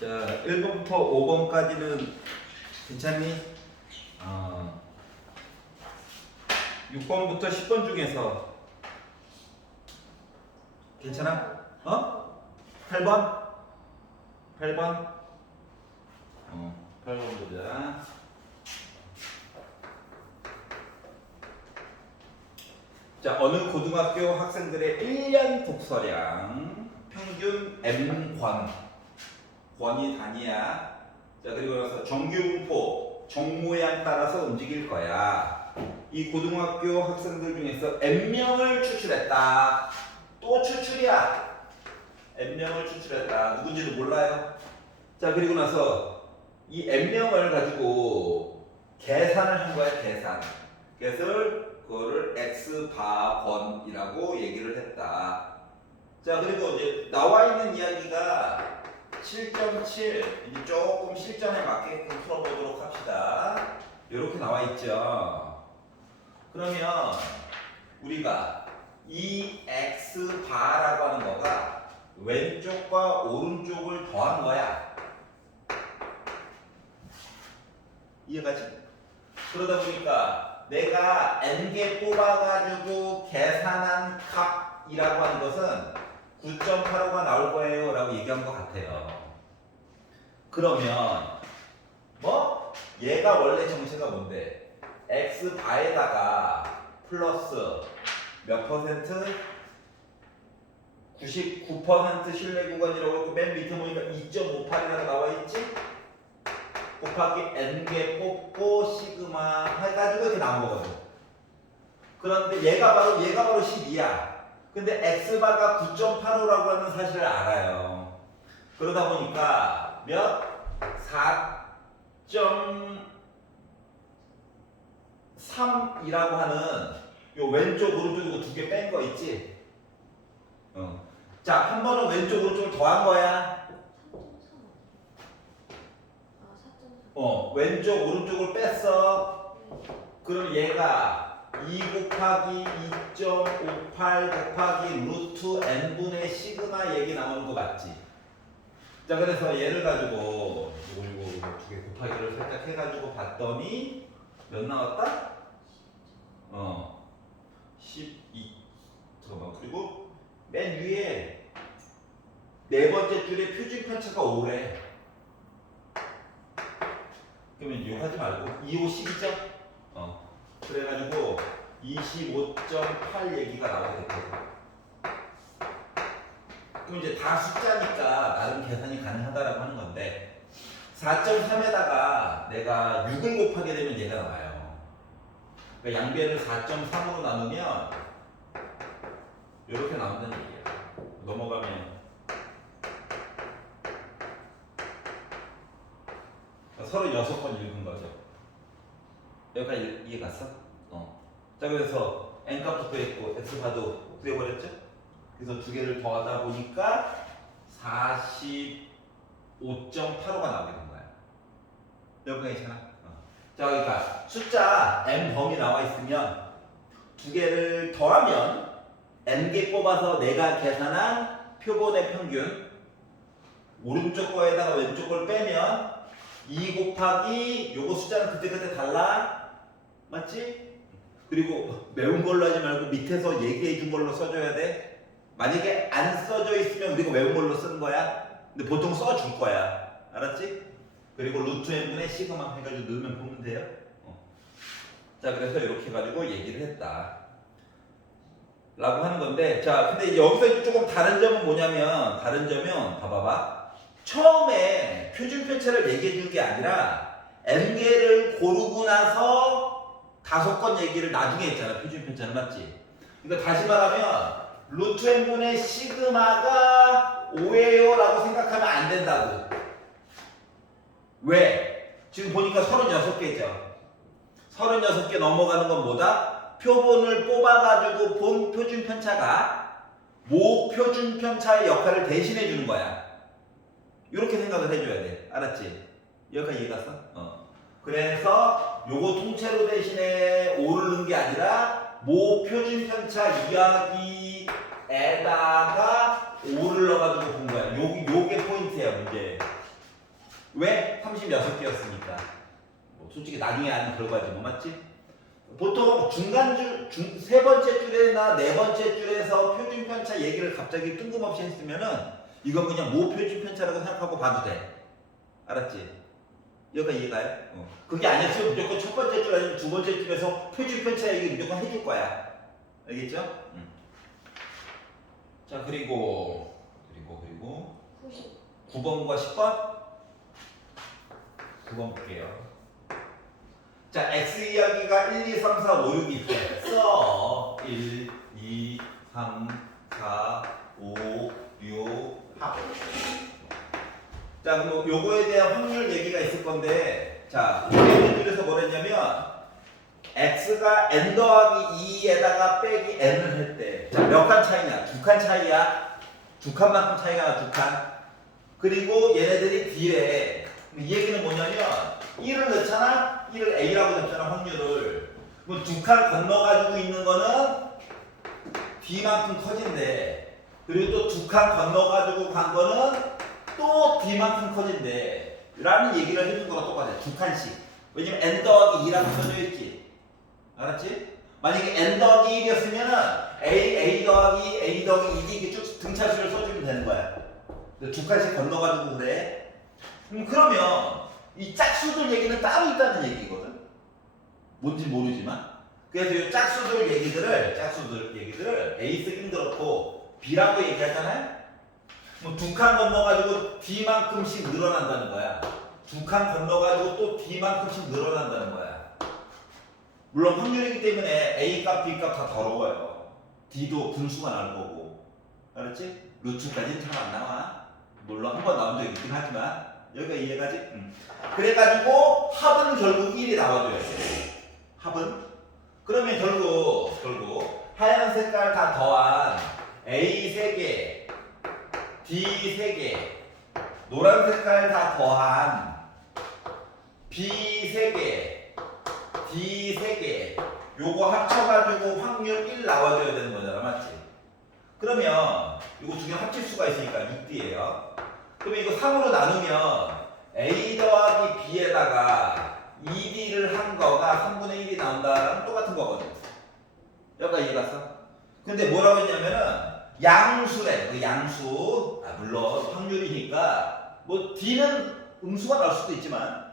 자, 1번부터 5번까지는 괜찮니? 6번부터 10번 중에서 괜찮아? 8번? 8번? 8번 보자. 자, 어느 고등학교 학생들의 1년 독서량 평균 M권. 권이 단위야. 자, 그리고 나서 정규분포, 정모양 따라서 움직일 거야. 이 고등학교 학생들 중에서 N명을 추출했다. 또 추출이야. N명을 추출했다. 누군지도 몰라요. 자, 그리고 나서 이 N명을 가지고 계산을 한 거야, 계산. 그래서 그거를 X바번이라고 얘기를 했다. 자, 그리고 이제 나와 있는 이야기가 7.7 이제 조금 실전에 맞게끔 풀어보도록 합시다. 이렇게 나와 있죠. 그러면 우리가 이 X바라고 하는 거가 왼쪽과 오른쪽을 더한 거야. 이해가지? 그러다 보니까 내가 n개 뽑아가지고 계산한 값이라고 하는 것은 9.85가 나올 거예요 라고 얘기한 것 같아요. 그러면 뭐? 얘가 원래 정체가 뭔데? X바에다가 플러스 몇 퍼센트? 99% 신뢰 구간이라고 했고 맨 밑에 보니까 2.58이라고 나와 있지? 곱하기 n개 뽑고 시그마 해가지고 이렇게 나온 거거든. 그런데 얘가 바로 12야. 근데 X바가 9.85라고 하는 사실을 알아요. 그러다 보니까 몇? 4.3이라고 하는 요 왼쪽 오른쪽 이거 두 개 뺀 거 있지? 자, 한 번은 왼쪽 오른쪽을 더한 거야. 왼쪽 오른쪽을 뺐어. 그럼 얘가 2 곱하기 2.58 곱하기 루트 n분의 시그마 얘기 나오는 거 맞지? 자, 그래서 얘를 가지고 이거 두 개 곱하기를 살짝 해가지고 봤더니 몇 나왔다? 12. 잠깐만. 그리고 맨 위에 네 번째 줄에 표준 편차가 5래. 그러면 이거 하지 말고 2, 5, 12점? 그래가지고 25.8 얘기가 나오게 됐거든. 그럼 이제 다 숫자니까 나름 계산이 가능하다라고 하는 건데 4.3에다가 내가 6을 곱하게 되면 얘가 나와요. 그러니까 양변을 4.3으로 나누면 이렇게 나온다는 얘기야. 넘어가면 36번 읽은 거죠. 여기까지 이해 갔어? 자, 그래서 n값도 구했고 x바도 구해버렸죠? 그래서 두 개를 더하다 보니까 45.85가 나오게 된 거야. 여기까지 괜찮아? 자, 그러니까 숫자 n 범위 나와 있으면 두 개를 더하면 n개 뽑아서 내가 계산한 표본의 평균 오른쪽 거에다가 왼쪽 걸 빼면 2 곱하기 요거 숫자는 그때그때 달라. 맞지? 그리고 매운 걸로 하지 말고 밑에서 얘기해 준 걸로 써줘야 돼. 만약에 안 써져 있으면 우리가 매운 걸로 쓰는 거야. 근데 보통 써줄 거야. 알았지? 그리고 루트 n분의 시그마 해가지고 넣으면 보면 돼요. 자, 그래서 이렇게 해가지고 얘기를 했다 라고 하는 건데, 자, 근데 여기서 조금 다른 점은 뭐냐면, 봐봐봐. 처음에 표준 편차를 얘기해 줄 게 아니라 n개를 고르고 나서 5건 얘기를 나중에 했잖아. 표준 편차는. 맞지? 그러니까 다시 말하면 루트 n분의 시그마가 5예요 라고 생각하면 안 된다고. 왜? 지금 보니까 36개죠. 36개 넘어가는 건 뭐다? 표본을 뽑아가지고 본 표준 편차가 모 표준 편차의 역할을 대신해 주는 거야. 이렇게 생각을 해줘야 돼. 알았지? 여기까지 이해 갔어? 그래서 요거 통째로 대신에 5를 넣은 게 아니라 모 표준 편차 이야기에다가 5를 넣어가지고 본 거야. 요게 포인트야, 문제. 왜? 36개였으니까. 뭐 솔직히 나중에 아는 결과지 뭐 맞지? 보통 세 번째 줄이나 네 번째 줄에서 표준 편차 얘기를 갑자기 뜬금없이 했으면은 이건 그냥 모표준 편차라고 생각하고 봐도 돼. 알았지? 여기가 이해가요? 그게 아니었으면 무조건 첫 번째 줄 아니면 두 번째 줄에서 표준 편차 얘기 무조건 해줄 거야. 알겠죠? 자, 그리고 9번과 10번? 9번 볼게요. 자, x 이야기가 1, 2, 3, 4, 5, 6이 있대. 써. 1, 2, 3, 4, 5, 6, 합. 자, 그럼 요거에 대한 확률 얘기가 있을 건데, 자, 줄에서 뭐랬냐면, x가 n 더하기 2에다가 빼기 n을 했대. 자, 몇 칸 차이냐? 두 칸 차이야. 두 칸만큼 차이가 나, 두 칸. 그리고 얘네들이 D래. 이 얘기는 뭐냐면 1을 넣잖아? 1을 A라고 넣잖아, 확률을. 그럼 두 칸 건너가지고 있는 거는 D만큼 커진대. 그리고 또 두 칸 건너가지고 간 거는 또 D만큼 커진대. 라는 얘기를 해준 거랑 똑같아. 두 칸씩. 왜냐면 N 더하기 2라고 써져 있지. 알았지? 만약에 N 더하기 1이었으면은 A 더하기 2 이렇게 쭉 등차수를 써주면 되는 거야. 두 칸씩 건너가지고 그래. 그러면 이 짝수들 얘기는 따로 있다는 얘기거든. 뭔지 모르지만. 그래서 이 짝수들 얘기들을 A 쓰기는 그렇고 B라고 얘기하잖아요. 뭐 두 칸 건너가지고 D만큼씩 늘어난다는 거야. 두 칸 건너가지고 또 D만큼씩 늘어난다는 거야. 물론 확률이기 때문에 A 값, B 값 다 더러워요. D도 분수가 나올 거고. 알았지? 루트까지는 잘 안 나와. 물론 한 번 나온 적이 있긴 하지만 여기가 이해가지? 그래가지고 합은 결국 1이 나와줘야 돼. 합은. 그러면 결국 하얀 색깔 다 더한 A 3개, D 3개, 노란 색깔 다 더한 B 3개, D 3개 요거 합쳐가지고 확률 1 나와줘야 되는 거잖아. 맞지? 그러면 이거 두 개 합칠 수가 있으니까 6D예요. 그러면 이거 3으로 나누면 A 더하기 B에다가 2D를 한 거가 3분의 1이 나온다랑 똑같은 거거든. 여기까지 이해 갔어? 근데 뭐라고 했냐면은 양수래. 그 양수. 물론 확률이니까 뭐 D는 음수가 나올 수도 있지만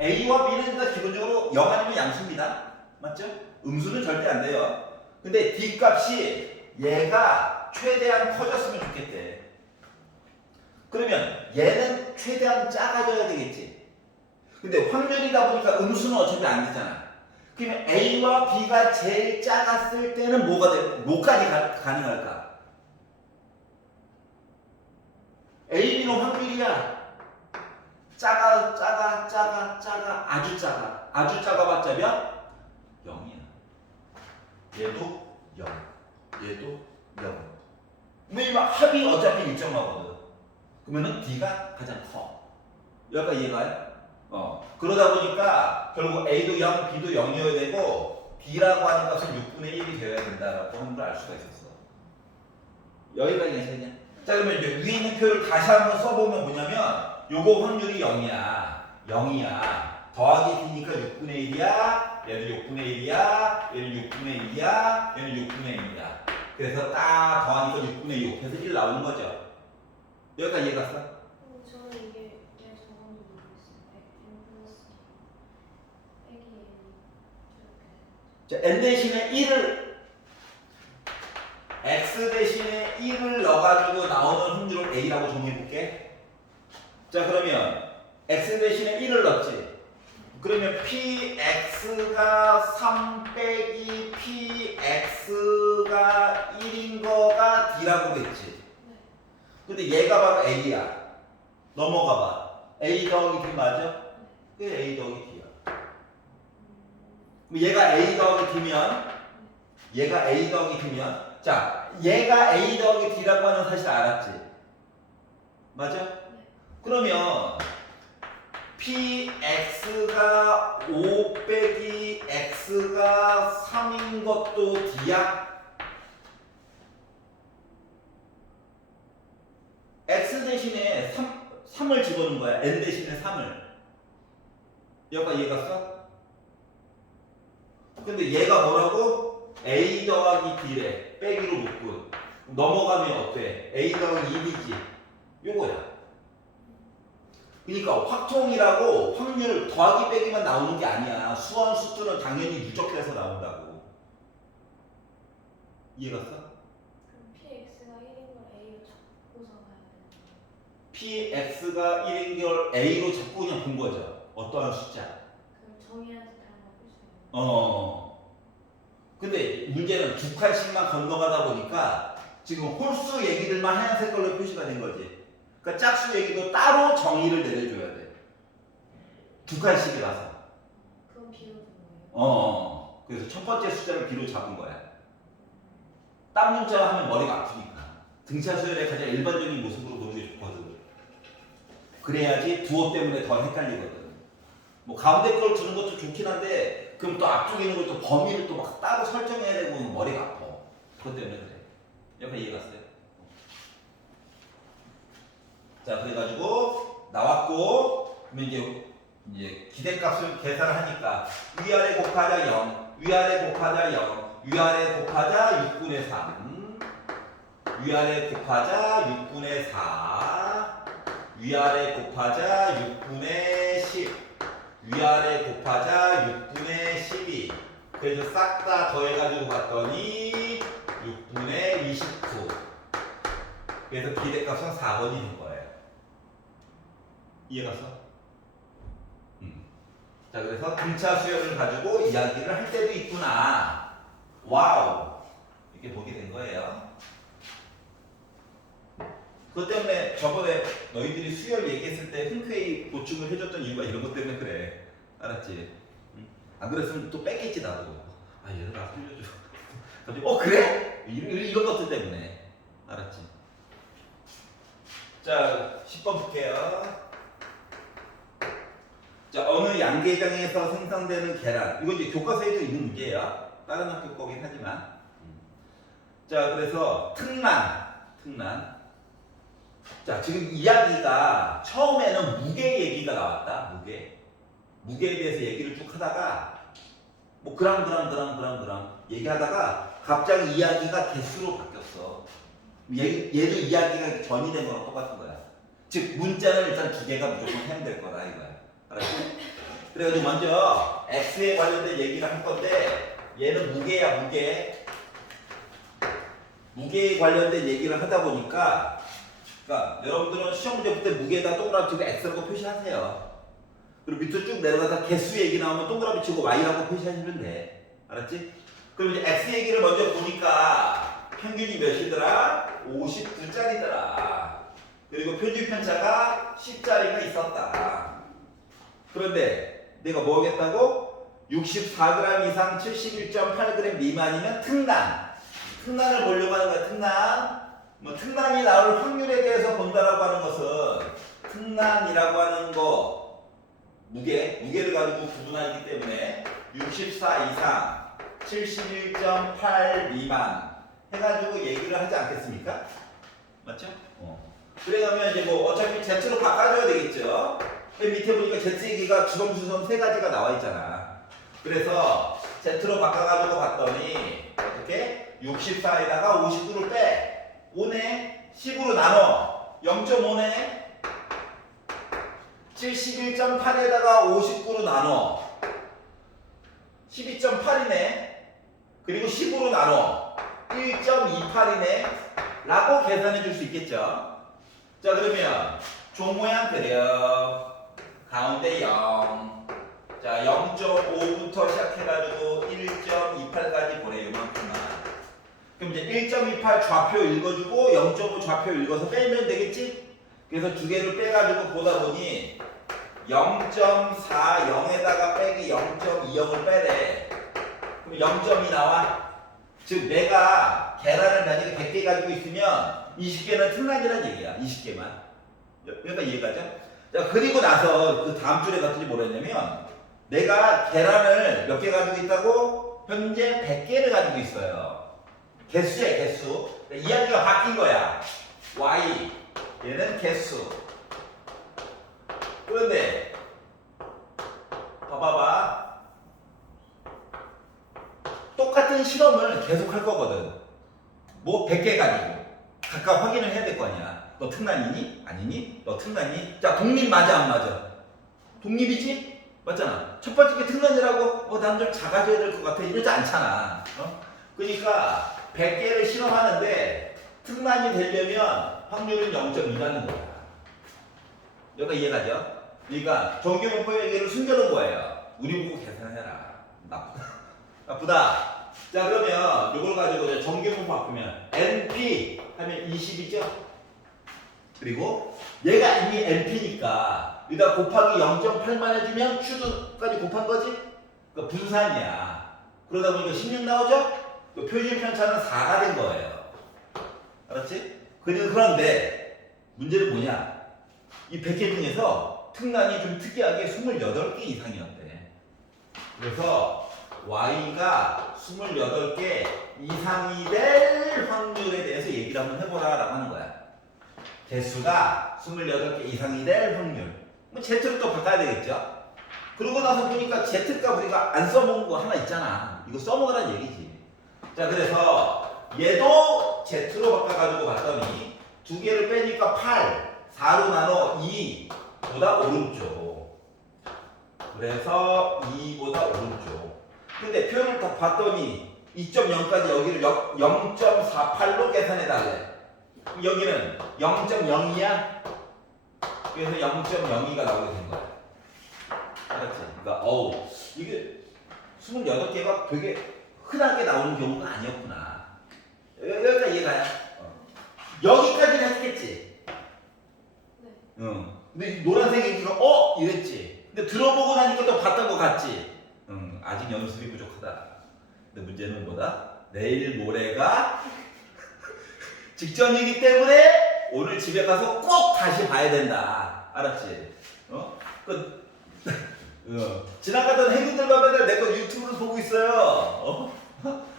A와 B는 다 기본적으로 0 아니면 양수입니다. 맞죠? 음수는 절대 안 돼요. 근데 D 값이 얘가 최대한 커졌으면 좋겠대. 그러면 얘는 최대한 작아져야 되겠지. 근데 확률이다 보니까 음수는 어차피 안 되잖아. 그러면 A와 B가 제일 작았을 때는 뭐까지 가능할까? A, B는 확률이야. 작아, 아주 작아. 아주 작아봤자 몇? 0이야. 얘도 0. 얘도 0. 왜냐면 합이 어차피 일정하거든. 그러면은 D가 가장 커. 여기가 이해가요? 그러다 보니까 결국 A도 0, B도 0이어야 되고 D라고 하는 값은 6분의 1이 되어야 된다라고 하는 걸 알 수가 있었어. 여기까지 괜찮냐? 자, 그러면 이제 위에 있는 표를 다시 한번 써보면 뭐냐면 요거 확률이 0이야. 더하기 D니까 6분의 1이야. 얘도 6분의 1이야. 얘는 6분의 1이야. 얘는 6분의 1이야. 그래서 딱 더하니까 6분의 6 해서 1 나오는 거죠. 여기까지 이해 갔어? 저는 이게 왜 저건지 모르겠어요. n 플러스 빼기 n 자, n 대신에 1을 x 대신에 1을 넣어가지고 나오는 확률을 a라고 정해볼게. 자, 그러면 x 대신에 1을 넣었지. 그러면 px가 3 빼기 px가 1인 거가 d라고 그랬지. 근데 얘가 바로 a야. 넘어가봐. a 더하기 d 맞아? 그게 a 더하기 d야. 그럼 얘가 a 더하기 d면 자, 얘가 a 더하기 d라고 하는 사실 알았지? 맞아? 그러면 px가 5 빼기 x가 3인 것도 d야? x 대신에 3을 집어넣은 거야. n 대신에 3을. 여기가 이해 갔어? 근데 얘가 뭐라고? a 더하기 b래. 빼기로 묶고 넘어가면 어때? a 더하기 2b지. 요거야. 그러니까 확통이라고 확률 더하기 빼기만 나오는 게 아니야. 수원 수투는 당연히 누적돼서 나온다고. 이해 갔어? 그럼 PX가 1인 걸 A로 적고서 가야 되는 거예요. px가 1인 걸 a로 적고 그냥 본 거죠. 어떠한 숫자. 그럼 정의하지 다른 걸 표시해요. 근데 문제는 두 칸씩만 건너가다 보니까 지금 홀수 얘기들만 하얀색 걸로 표시가 된 거지. 그러니까 짝수 얘기도 따로 정의를 내려줘야 돼. 두 칸씩이라서. 그건 B로 준 거예요. 그래서 첫 번째 숫자를 B로 잡은 거야. 땀 문자 하면 머리가 아프니까. 등차 수열의 가장 일반적인 모습으로 보는 게 좋거든. 그래야지 부호 때문에 더 헷갈리거든. 뭐 가운데 걸 주는 것도 좋긴 한데 그럼 또 앞쪽에 있는 것도 범위를 또 막 따로 설정해야 되고 머리가 아파. 그것 때문에 그래. 옆에 이해 갔어요? 자, 그래가지고 나왔고 그러면 이제 기대값을 계산을 하니까 위아래 곱하자 0, 위아래 곱하자 0, 위아래 곱하자 6분의 3, 위아래 곱하자 6분의 4, 위아래 곱하자 6분의 10, 위아래 곱하자 6분의 12. 그래서 싹 다 더해가지고 봤더니 6분의 29. 그래서 기대값은 4번이 된 거예요. 이해 갔어? 자, 그래서 등차 수열을 가지고 이야기를 할 때도 있구나. 와우. 이렇게 보게 된 거예요. 그것 때문에 저번에 너희들이 수열 얘기했을 때 흔쾌히 보충을 해줬던 이유가 이런 것 때문에 그래. 알았지? 안 그랬으면 또 뺐겠지 나도. 아, 얘들아 살려줘. 갑자기 그래? 이런 것들 때문에. 알았지? 자, 10번 볼게요. 자, 어느 양계장에서 생성되는 계란. 이거 이제 교과서에도 있는 문제야. 다른 학교 거긴 하지만. 자, 그래서 특란. 자, 지금 이야기가 처음에는 무게 얘기가 나왔다. 무게에 대해서 얘기를 쭉 하다가 뭐 그람 얘기하다가 갑자기 이야기가 개수로 바뀌었어. 얘도 이야기가 전이된 거랑 똑같은 거야. 즉 문자는 일단 두 개가 무조건 사용될 거다 이거야. 알았지? 그래가지고 먼저 x에 관련된 얘기를 할 건데 얘는 무게야. 무게에 관련된 얘기를 하다 보니까 그러니까 여러분들은 시험 문제 볼 때 무게에다 동그라미 치고 x라고 표시하세요. 그리고 밑으로 쭉 내려가서 개수 얘기 나오면 동그라미 치고 y라고 표시하시면 돼. 알았지? 그럼 이제 x 얘기를 먼저 보니까 평균이 몇이더라? 59짜리더라. 그리고 표준 편차가 10짜리가 있었다. 그런데 내가 뭐 하겠다고? 64g 이상 71.8g 미만이면 특란을 보려고 하는 거야. 특란이 나올 확률에 대해서 본다라고 하는 것은 특란이라고 하는 거 무게를 가지고 구분하기 때문에 64 이상 71.8 미만 해가지고 얘기를 하지 않겠습니까? 맞죠? 그러면 이제 뭐 어차피 Z로 바꿔줘야 되겠죠? 밑에 보니까 Z 얘기가 주섬주섬 세 가지가 나와 있잖아. 그래서 Z로 바꿔가지고 봤더니 어떻게? 64에다가 59를 빼. 5네? 10으로 나눠. 0.5네? 71.8에다가 59로 나눠. 12.8이네? 그리고 10으로 나눠. 1.28이네? 라고 계산해 줄 수 있겠죠? 자, 그러면 종 모양 그려. 가운데 0. 자, 0.5부터 시작해가지고 1.28까지 보내. 요만큼만. 그럼 이제 1.28 좌표 읽어주고 0.5 좌표 읽어서 빼면 되겠지? 그래서 두 개를 빼가지고 보다 보니 0.4 0에다가 빼기 0.20을 빼래. 그럼 0.2 나와. 즉 내가 계란을 만약에 100개 가지고 있으면 20개는 특란이라는 얘기야. 20개만. 여기가 이해가죠? 자, 그리고 나서 그 다음 줄에 갔더니 뭐랬냐면 내가 계란을 몇 개 가지고 있다고? 현재 100개를 가지고 있어요. 개수야, 개수. 이야기가 바뀐 거야. Y 얘는 개수. 그런데 봐봐봐. 똑같은 실험을 계속 할 거거든. 뭐 100개 가지고 각각 확인을 해야 될 거 아니야. 너 특난이니? 아니니? 너 특난이? 자, 독립 맞아 안 맞아? 독립이지? 맞잖아. 첫 번째 게 특난이라고 난 좀 작아져야 될 것 같아 이러지 않잖아. 그러니까 100개를 실험하는데 특난이 되려면 확률은 0.2라는 거야. 여기가 이해가죠? 그러니까 정규분포 얘기를 숨겨놓은 거예요. 우리 보고 계산해라. 나쁘다. 자, 그러면 이걸 가지고 이제 정규분포 바꾸면 NP 하면 20이죠? 그리고 얘가 이미 NP니까 여기다 곱하기 0.8만 해주면 Q도까지 곱한 거지? 그러니까 분산이야. 그러다 보니까 16 나오죠? 그 표준 편차는 4가 된 거예요. 알았지? 그런데 문제는 뭐냐? 이 100개 중에서 특난이 좀 특이하게 28개 이상이었대. 그래서 Y가 28개 이상이 될 확률에 대해서 얘기를 한번 해보라 라고 하는 거야. 개수가 28개 이상이 될 확률. 뭐 Z를 또 바꿔야 되겠죠? 그러고 나서 보니까 Z값 우리가 안 써먹은 거 하나 있잖아. 이거 써먹으라는 얘기지. 자, 그래서 얘도 Z로 바꿔가지고 봤더니 두 개를 빼니까 8, 4로 나눠 2보다 오른쪽. 그래서 2보다 오른쪽. 근데 표를 다 봤더니 2.0까지 여기를 0.48로 계산해달래. 여기는 0.02야? 그래서 0.02가 나오게 된 거야. 알았지? 그러니까 이게 28개가 되게 흔하게 나오는 경우가 아니었구나. 여기까지 이해가요? 여기까지는 했겠지? 네. 응. 근데 이 노란색이 지금 이랬지? 근데 들어보고 나니까 또 봤던 것 같지? 응. 아직 연습이 부족하다. 근데 문제는 뭐다? 내일 모레가 직전이기 때문에 오늘 집에 가서 꼭 다시 봐야 된다. 알았지? 지나가던 행인들과 맨날 내 거 유튜브로 보고 있어요.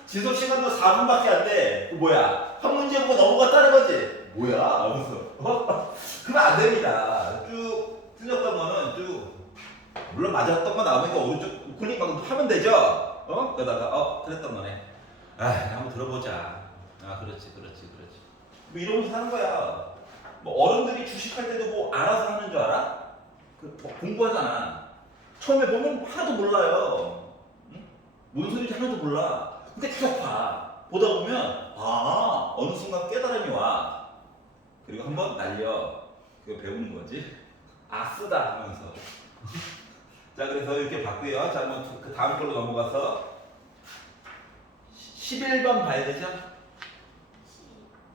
지속 시간도 4분밖에 안 돼. 뭐야? 한 문제 보고 넘어갔다는 거지? 뭐야? 하면서. 그러면 안 됩니다. 쭉 틀렸던 거는 쭉 물론 맞았던 거 나오니까 오른쪽 클릭만 하면 되죠? 그러다가 그랬던 거네. 한번 들어보자. 그렇지. 뭐 이러면서 하는 거야. 뭐 어른들이 주식할 때도 뭐 알아서 하는 줄 알아? 뭐 공부하잖아. 처음에 보면 하나도 몰라요. 응? 뭔 소리인지 하나도 몰라. 그러니까 계속 봐. 보다 보면 어느 순간 깨달음이 와. 그리고 한번 날려. 그거 배우는 거지. 쓰다 하면서. 자, 그래서 이렇게 봤고요. 자, 한번 그 다음 걸로 넘어가서 11번 봐야 되죠?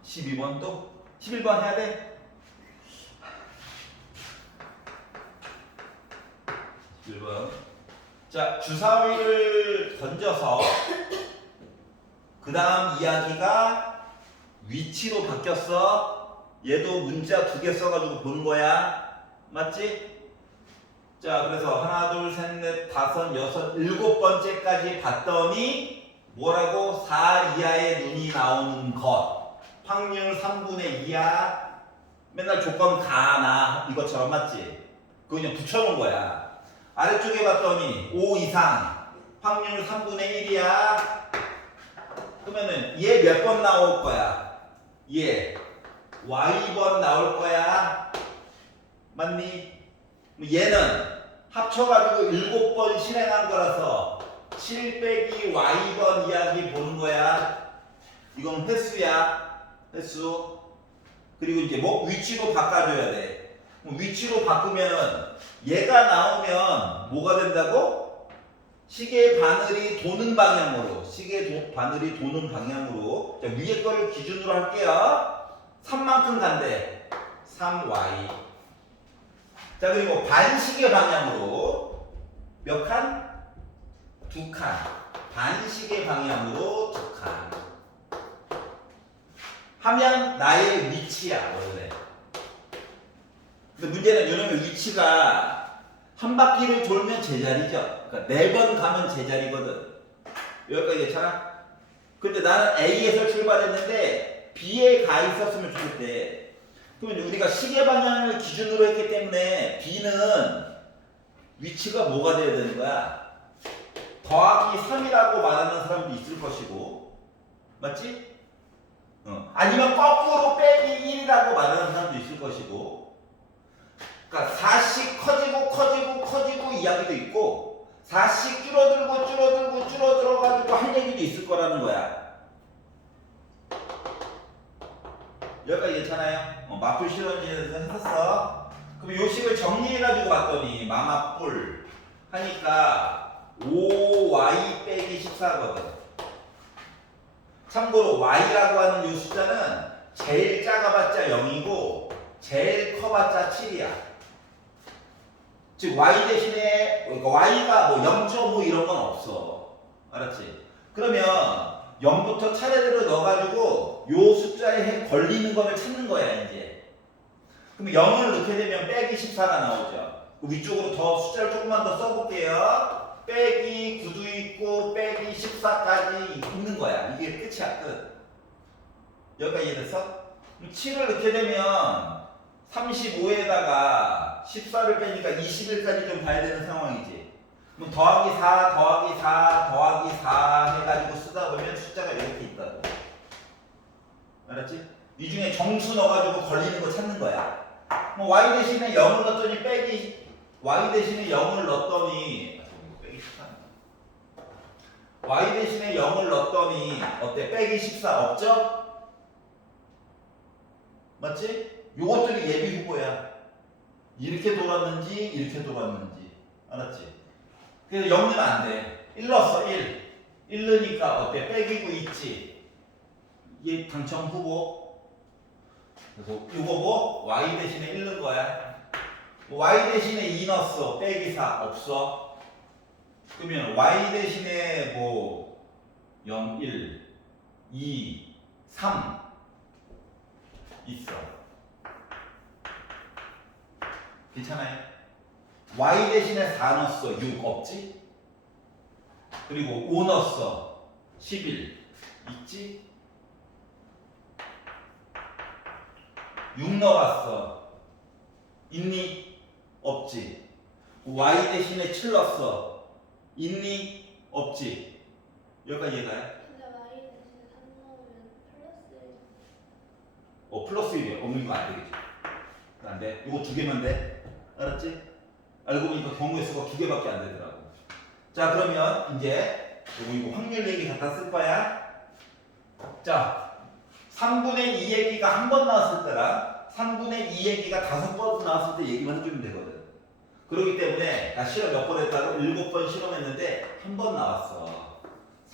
12번 또? 11번 해야 돼? 11번. 자, 주사위를 던져서 그 다음 이야기가 위치로 바뀌었어. 얘도 문자 2개 써가지고 보는 거야. 맞지? 자, 그래서 하나, 둘, 셋, 넷, 다섯, 여섯, 7번째까지 봤더니 뭐라고? 4 이하의 눈이 나오는 것. 확률 3분의 2야. 맨날 조건 가나 이것처럼 맞지? 그거 그냥 붙여놓은 거야. 아래쪽에 봤더니 5 이상. 확률 3분의 1이야. 그러면은 얘 몇 번 나올 거야? 얘 Y번 나올 거야. 맞니? 얘는 합쳐가지고 7번 실행한 거라서 7 빼기 Y번 이야기 보는 거야. 이건 횟수야. 횟수. 그리고 이제 뭐 위치로 바꿔줘야 돼. 위치로 바꾸면 얘가 나오면 뭐가 된다고? 시계 바늘이 도는 방향으로. 시계 바늘이 도는 방향으로. 자, 위에 거를 기준으로 할게요. 3만큼 간대. 3Y. 자, 그리고 반시계 방향으로 몇 칸? 2칸. 반시계 방향으로 2칸. 하면 나의 위치야, 원래. 근데 문제는 이놈의 위치가 한 바퀴를 돌면 제자리죠. 그러니까 4번 가면 제자리거든. 여기까지 괜찮아? 근데 나는 A에서 출발했는데 B에 가 있었으면 좋겠대. 그러면 우리가 시계 방향을 기준으로 했기 때문에 B는 위치가 뭐가 돼야 되는 거야? 더하기 3이라고 말하는 사람도 있을 것이고, 맞지? 아니면 거꾸로 빼기 1이라고 말하는 사람도 있을 것이고, 그러니까 4씩 커지고 이야기도 있고, 4씩 줄어들어가지고 할 얘기도 있을 거라는 거야. 여기까지 괜찮아요? 마풀 실험실에서 했었어. 그럼 요 식을 정리해가지고 봤더니 마마뿔 하니까 5y 빼기 14거든. 참고로 y라고 하는 이 숫자는 제일 작아봤자 0이고 제일 커봤자 7이야. 즉 y 대신에 y가 뭐 0.5 이런 건 없어. 알았지? 그러면 0부터 차례대로 넣어가지고 요 숫자에 걸리는 거를 찾는 거야 이제. 그럼 0을 넣게 되면 빼기 14가 나오죠. 위쪽으로 더 숫자를 조금만 더 써볼게요. 빼기 9도 있고 빼기 14까지 있는 거야. 이게 끝이야, 끝. 여기까지 이해됐어? 7을 넣게 되면 35에다가 14를 빼니까 21까지 좀 봐야 되는 상황이지. 그럼 더하기 4 해가지고 쓰다 보면 숫자가 이렇게 있다고. 알았지? 이 중에 정수 넣어가지고 걸리는 거 찾는 거야. 뭐 y 대신에 0을 넣었더니 y 대신에 0을 넣었더니 빼기 14. y 대신에 0을 넣었더니 어때? 빼기 14 없죠? 맞지? 요것들이 예비 후보야. 이렇게 돌았는지 이렇게 돌았는지. 알았지? 그래서 0 넣으면 안 돼. 1 넣었어. 1 넣으니까 어때? 빼기고 있지. 이게 당첨 후보. 그래서 이거 뭐? y 대신에 1 넣은 거야. y 대신에 2 넣었어. 빼기 4 없어. 그러면 y 대신에 뭐 0, 1, 2, 3 있어. 괜찮아요? y 대신에 4 넣었어. 6 없지? 그리고 5 넣었어. 11 있지? 6 넣어봤어. 있니? 없지? y 대신에 7 넣었어. 있니? 없지? 여기까지 이해가요? 근데 y 대신에 3 넣으면 플러스 1. 플러스 1이야. 이거 안 되겠지. 안 돼. 이거 2개만 돼. 알았지? 알고 보니까 경우의 수가 2개밖에 안 되더라고. 자, 그러면 이제 이거 확률 얘기 갖다 쓸 거야. 자, 3분의 2 얘기가 한 번 나왔을 때랑 3분의 2 얘기가 5번 나왔을 때 얘기만 해주면 되거든. 그렇기 때문에 나 실험 몇 번 했다고? 7번 실험했는데 한 번 나왔어.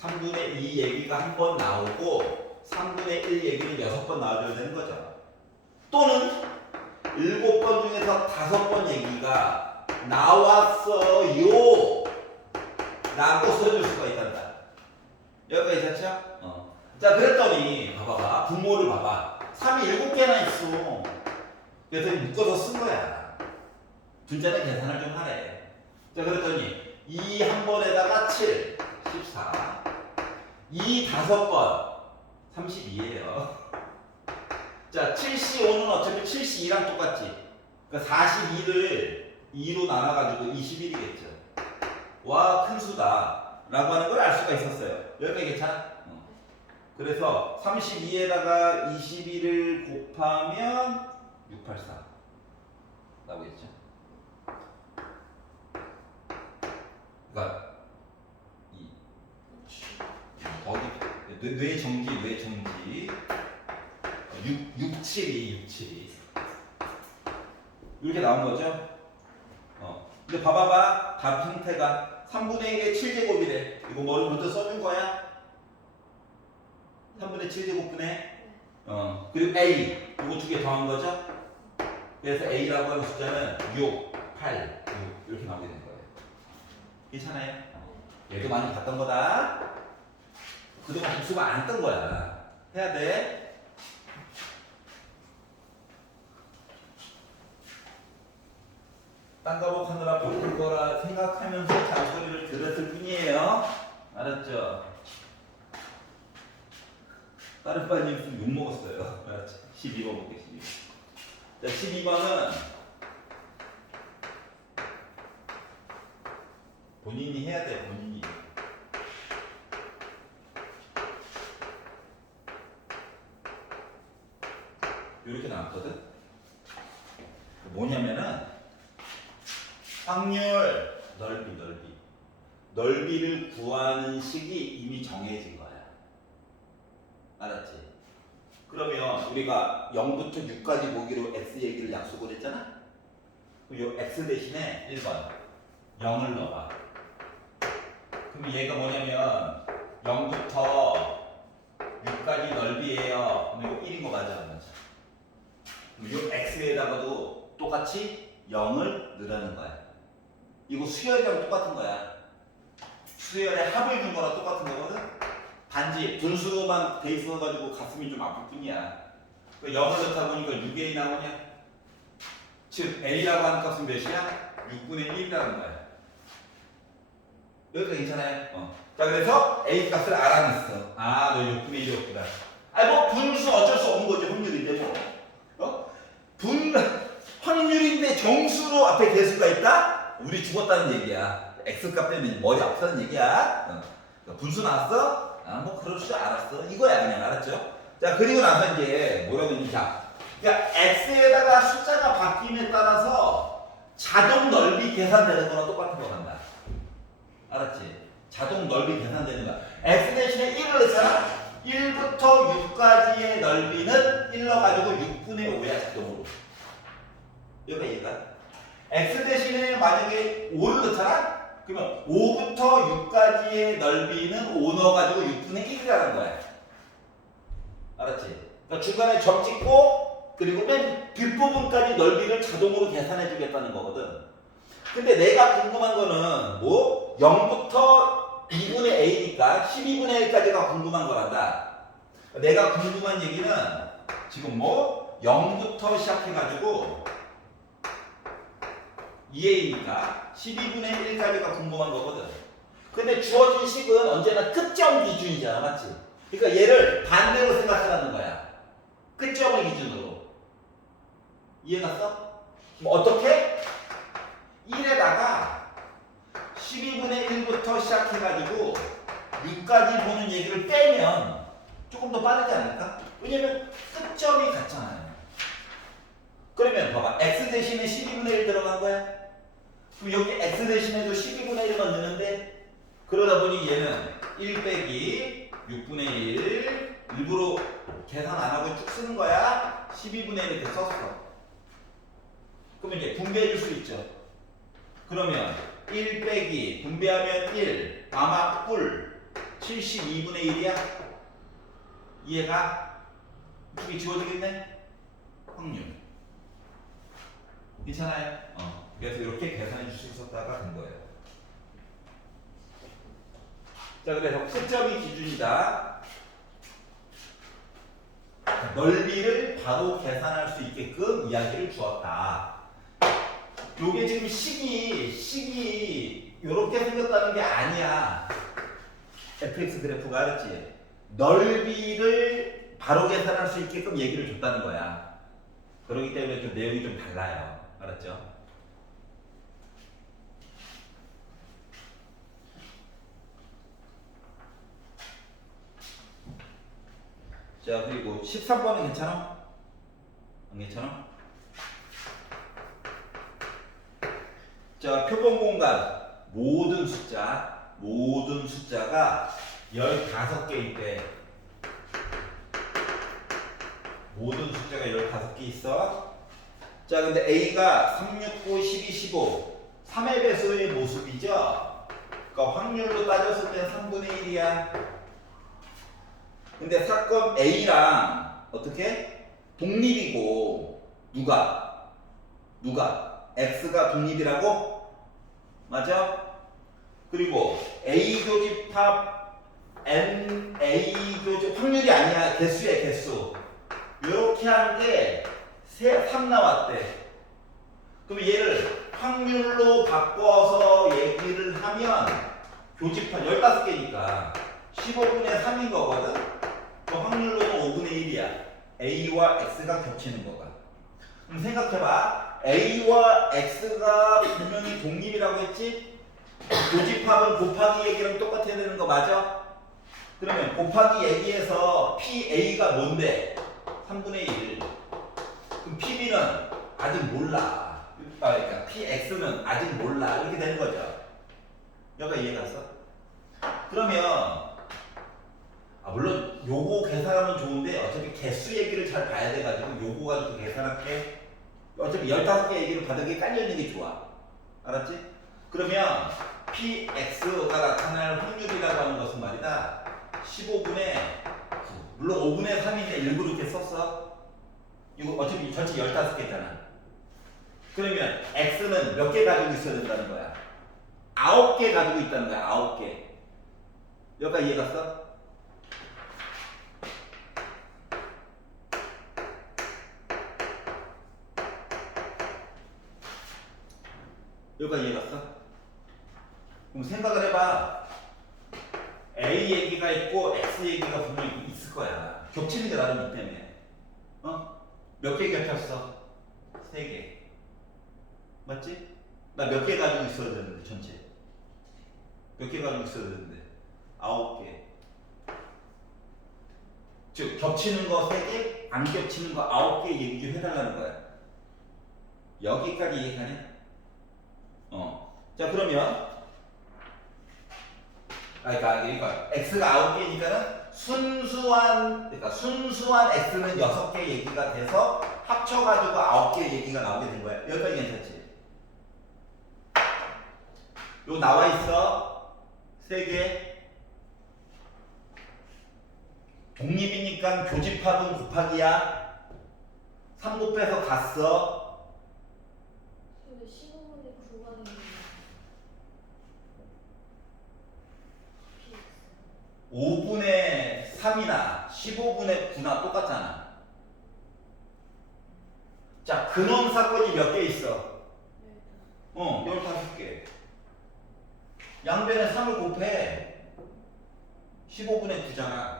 3분의 2 얘기가 한 번 나오고 3분의 1 얘기는 6번 나와줘야 되는 거죠. 또는 7번 중에서 5번 얘기가 나왔어요 라고 써줄 수가 있단다. 여기까지 됐죠? 자, 그랬더니 봐봐. 분모를 봐봐. 3이 7개나 있어. 그래서 묶어서 쓴 거야. 분자는 계산을 좀 하래. 자, 그랬더니 2 한 번에다가 7, 14. 2 5번, 32예요. 자, 7C5는 어차피 7C2랑 똑같지. 그러니까 42를 2로 나눠가지고 21이겠죠. 와, 큰 수다. 라고 하는 걸 알 수가 있었어요. 여기까지 괜찮아? 그래서 32에다가 21을 곱하면 684 나오겠죠. 그러니까 이 뇌 정지 672 이렇게 나온 거죠. 근데 봐봐봐. 답 형태가 3분의 1의 7제곱이래. 이거 뭐를 먼저 써준 거야? 3분의 7제곱분의 그리고 A 이거 2개 더한 거죠? 그래서 A라고 하는 숫자는 6, 8, 6 이렇게 나오게 된 거예요. 괜찮아요? 얘도 많이 봤던 거다. 그동안 복습을 안 했던 거야. 해야 돼. 딴 과목 하느라 바쁜 거라 생각하면서 잔소리를 들었을 뿐이에요. 알았죠? 다른 반이 무슨 욕 먹었어요. 알았지? 12번 먹게 12번. 자, 12번은 본인이 해야 돼, 본인이. 이렇게 나왔거든. 뭐냐면은 확률 넓이를 구하는 식이 이미 정해진 거야. 알았지? 그러면 우리가 0부터 6까지 보기로 x 얘기를 약속을 했잖아. 그럼 이 x 대신에 1번 0을 넣어봐. 그럼 얘가 뭐냐면 0부터 6까지 넓이에요. 그럼 이거 1인 거 맞아, 안 맞아? 그럼 이 x에다가도 똑같이 0을 넣으라는 거야. 이거 수열이랑 똑같은 거야. 수열의 합을 준 거랑 똑같은 거거든. 단지 분수로만 돼 있어가지고 가슴이 좀 아플 뿐이야. 0을 넣다 보니까 6a 나오냐? 즉 a라고 하는 값은 몇이야? 6분의 1이라는 거야. 여기서 괜찮아요? 자, 그래서 a 값을 알아냈어. 아, 너 6분의 1이었구나. 아니 뭐 분수 어쩔 수 없는 거지. 확률인데 뭐. 확률인데 정수로 앞에 개수가 있다? 우리 죽었다는 얘기야. X값 때문에 머리 아프다는 얘기야. 분수 나왔어? 아, 뭐 그럴 줄 알았어. 이거야 그냥. 알았죠? 자, 그리고 나서 이제 뭐라고 했는지. 자, 그러니까 X에다가 숫자가 바뀜에 따라서 자동 넓이 계산되는 거랑 똑같은 거 간다. 알았지? 자동 넓이 계산되는 거야. X 대신에 1을 했잖아. 1부터 6까지의 넓이는 1 넣어가지고 6분의 5야 자동으로. 여기가 얘가. X 대신에 만약에 5를 넣잖아? 그러면 5부터 6까지의 넓이는 5 넣어가지고 6분의 1이라는 거야. 알았지? 그러니까 중간에 점 찍고 그리고 맨 뒷부분까지 넓이를 자동으로 계산해 주겠다는 거거든. 근데 내가 궁금한 거는 뭐 0부터 2분의 a니까 12분의 1까지가 궁금한 거란다. 내가 궁금한 얘기는 지금 뭐 0부터 시작해가지고 2a니까 12분의 1까지가 궁금한 거거든. 근데 주어진 식은 언제나 끝점 기준이잖아, 맞지? 그러니까 얘를 반대로 생각하라는 거야. 끝점을 기준으로. 이해갔어? 그럼 어떻게? 1에다가 12분의 1부터 시작해가지고 6까지 보는 얘기를 빼면 조금 더 빠르지 않을까? 왜냐면 끝점이 같잖아요. 그러면 봐봐. x 대신에 12분의 1 들어간 거야. 그럼 여기 x 대신에도 12분의 1만 넣는데 그러다 보니 얘는 1 빼기 6분의 1 일부러 계산 안 하고 쭉 쓰는 거야. 12분의 1 이렇게 썼어. 그러면 이제 분배해 줄 수 있죠. 그러면 1 빼기 분배하면 1 아마 뿔 72분의 1이야. 이해가? 이쪽이 지워지겠네? 확률. 괜찮아요? 그래서 이렇게 계산해 줄 수 있었다가 된 거예요. 자, 그래서 끝점이 기준이다. 넓이를 바로 계산할 수 있게끔 이야기를 주었다. 요게 지금 식이 요렇게 생겼다는 게 아니야. fx 그래프가. 알았지? 넓이를 바로 계산할 수 있게끔 얘기를 줬다는 거야. 그렇기 때문에 좀 내용이 좀 달라요. 알았죠? 자, 그리고 13번은 괜찮아? 안 괜찮아? 자, 표본 공간 모든 숫자가 15개 있대. 모든 숫자가 15개 있어. 자, 근데 A가 3, 6, 9, 12, 15 3의 배수의 모습이죠. 그러니까 확률로 따졌을 때 3분의 1이야. 근데 사건 A랑 어떻게? 독립이고 누가? X가 독립이라고? 맞아? 그리고 A 교집합 N A 교집 확률이 아니야. 개수야, 개수. 이렇게 한 게 3 나왔대. 그럼 얘를 확률로 바꿔서 얘기를 하면 교집합 15개니까 15분의 3인 거거든. 그 확률로는 5분의 1이야. A와 X가 겹치는 거가. 그럼 생각해봐. A와 X가 분명히 독립이라고 했지? 교집합은 곱하기 얘기랑 똑같아야 되는 거 맞아? 그러면 곱하기 얘기에서 PA가 뭔데? 3분의 1. 그럼 PB는 아직 몰라. 그러니까 PX는 아직 몰라. 이렇게 되는 거죠. 여기가 이해갔어? 그러면 물론 요거 계산하면 좋은데 어차피 개수 얘기를 잘 봐야 돼가지고 요거 가지고 계산할게. 어차피 15개 얘기를 바닥에 깔려있는 게 좋아. 알았지? 그러면 PX가 나타날 확률이라고 하는 것은 말이다 15분의 9. 물론 5분의 3인데 일부러 이렇게 썼어. 이거 어차피 전체 15개잖아. 그러면 X는 몇 개 가지고 있어야 된다는 거야? 9개 가지고 있다는 거야. 9개. 여기까지 이해갔어? 여기까지 이해갔어? 그럼 생각을 해봐. A 얘기가 있고 X 얘기가 분명히 있을 거야. 겹치는 게 나름 있기 때문에. 몇 개 겹쳤어? 3개. 맞지? 나 몇 개 가지고 있어야 되는데 전체. 몇 개 가지고 있어야 되는데 9개. 즉 겹치는 거 3개, 안 겹치는 거 9개 얘기 좀 해달라는 거야. 여기까지 이해가냐? 자 그러면 그러니까 x가 9개니까는 순수한 x는 6개 얘기가 돼서 합쳐가지고 9개 얘기가 나오게 된 거야. 여기까지 괜찮지? 요 나와 있어 3개. 독립이니까 교집합은 곱하기야. 3 곱해서 갔어. 근데 15분의 9가 되는 PX 5분의 3이나 15분의 9나 똑같잖아. 자, 근원 사건이 몇 개 있어? 15개. 양변에 3을 곱해. 15분의 9잖아.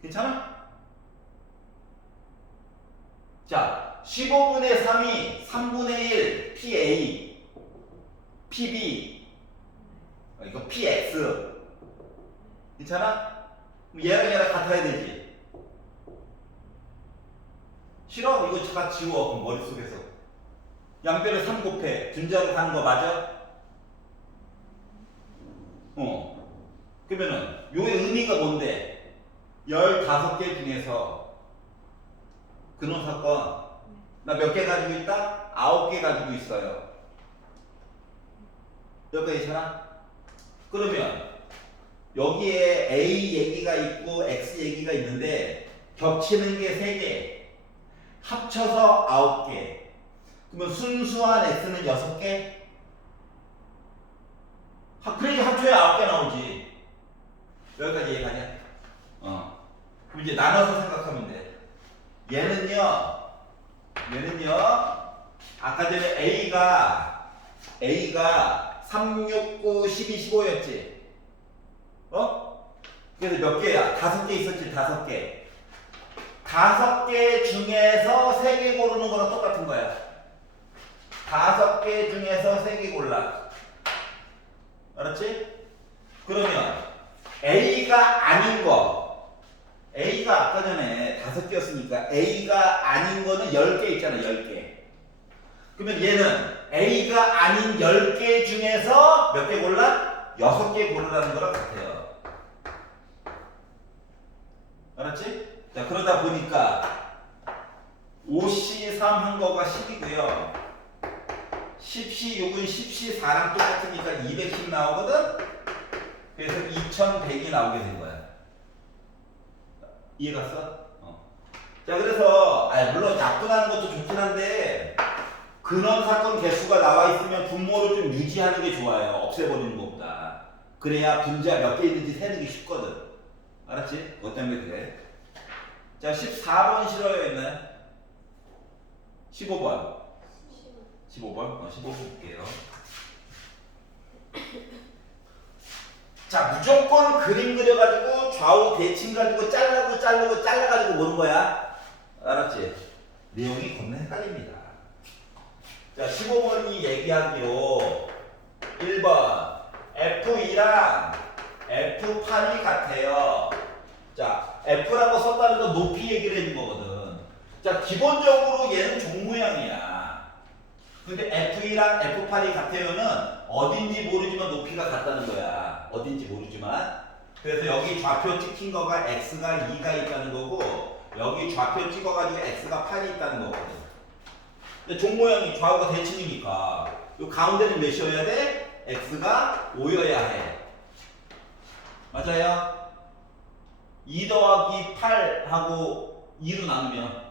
괜찮아? 자, 15분의 3이 3분의 1 PA, PB, 이거 PX. 괜찮아? 얘랑 같아야 되지. 싫어? 이거 잠깐 지워. 그럼 머릿속에서. 양변에 3 곱해. 분자로 가는 거 맞아? 그러면은 요의 의미가 뭔데? 15개 중에서 근원 사건 나 몇 개 가지고 있다? 9개 가지고 있어요. 여기까지 괜찮아? 그러면 여기에 A 얘기가 있고 X 얘기가 있는데 겹치는 게 3개, 합쳐서 9개. 그러면 순수한 X는 6개? 그래도 합쳐야 9개 나오지. 여기까지 이해가냐? 그럼 이제 나눠서 생각하면 돼. 얘는요 아까 전에 A가 3, 6, 9, 12, 15였지. 그래서 몇 개야? 5개 있었지. 5개. 5개 중에서 3개 고르는 거랑 똑같은 거야. 5개 중에서 3개 골라. 알았지? 그러면 A가 아닌 거, A가 아까 전에 5개였으니까 A가 아닌 거는 10개 있잖아. 10개. 그러면 얘는 A가 아닌 10개 중에서 몇 개 골라? 6개 고르라는 거랑 같아요. 알았지? 자, 그러다 보니까 5C3 한 거가 10이고요. 10C6은 10C4랑 똑같으니까 210 나오거든? 그래서 2100이 나오게 된 거야. 이해 갔어? 자, 그래서 물론 약분하는 것도 좋긴 한데 근원 사건 개수가 나와 있으면 분모를 좀 유지하는 게 좋아요. 없애버리는 것보다. 그래야 분자 몇 개 있는지 세는 게 쉽거든. 알았지? 그것 때문에 그래. 자, 14번 싫어요 했나요? 15번. 15번? 15번 볼게요. 자, 무조건 그림 그려가지고 좌우 대칭 가지고 잘라가지고 보는 거야. 알았지? 내용이 겁나 헷갈립니다. 자, 15번이 얘기하기로 1번 F2랑 F8이 같아요. 자, F라고 썼다는 건 높이 얘기를 해준 거거든. 자, 기본적으로 얘는 종모양이야. 근데 F2랑 F8이 같아요는 어딘지 모르지만 높이가 같다는 거야. 어딘지 모르지만. 그래서 여기 좌표 찍힌 거가 X가 2가 있다는 거고, 여기 좌표 찍어가지고 X가 8이 있다는 거거든. 근데 종모양이 좌우가 대칭이니까 이 가운데는 몇이어야 돼? X가 5여야 해. 맞아요? 2 더하기 8하고 2로 나누면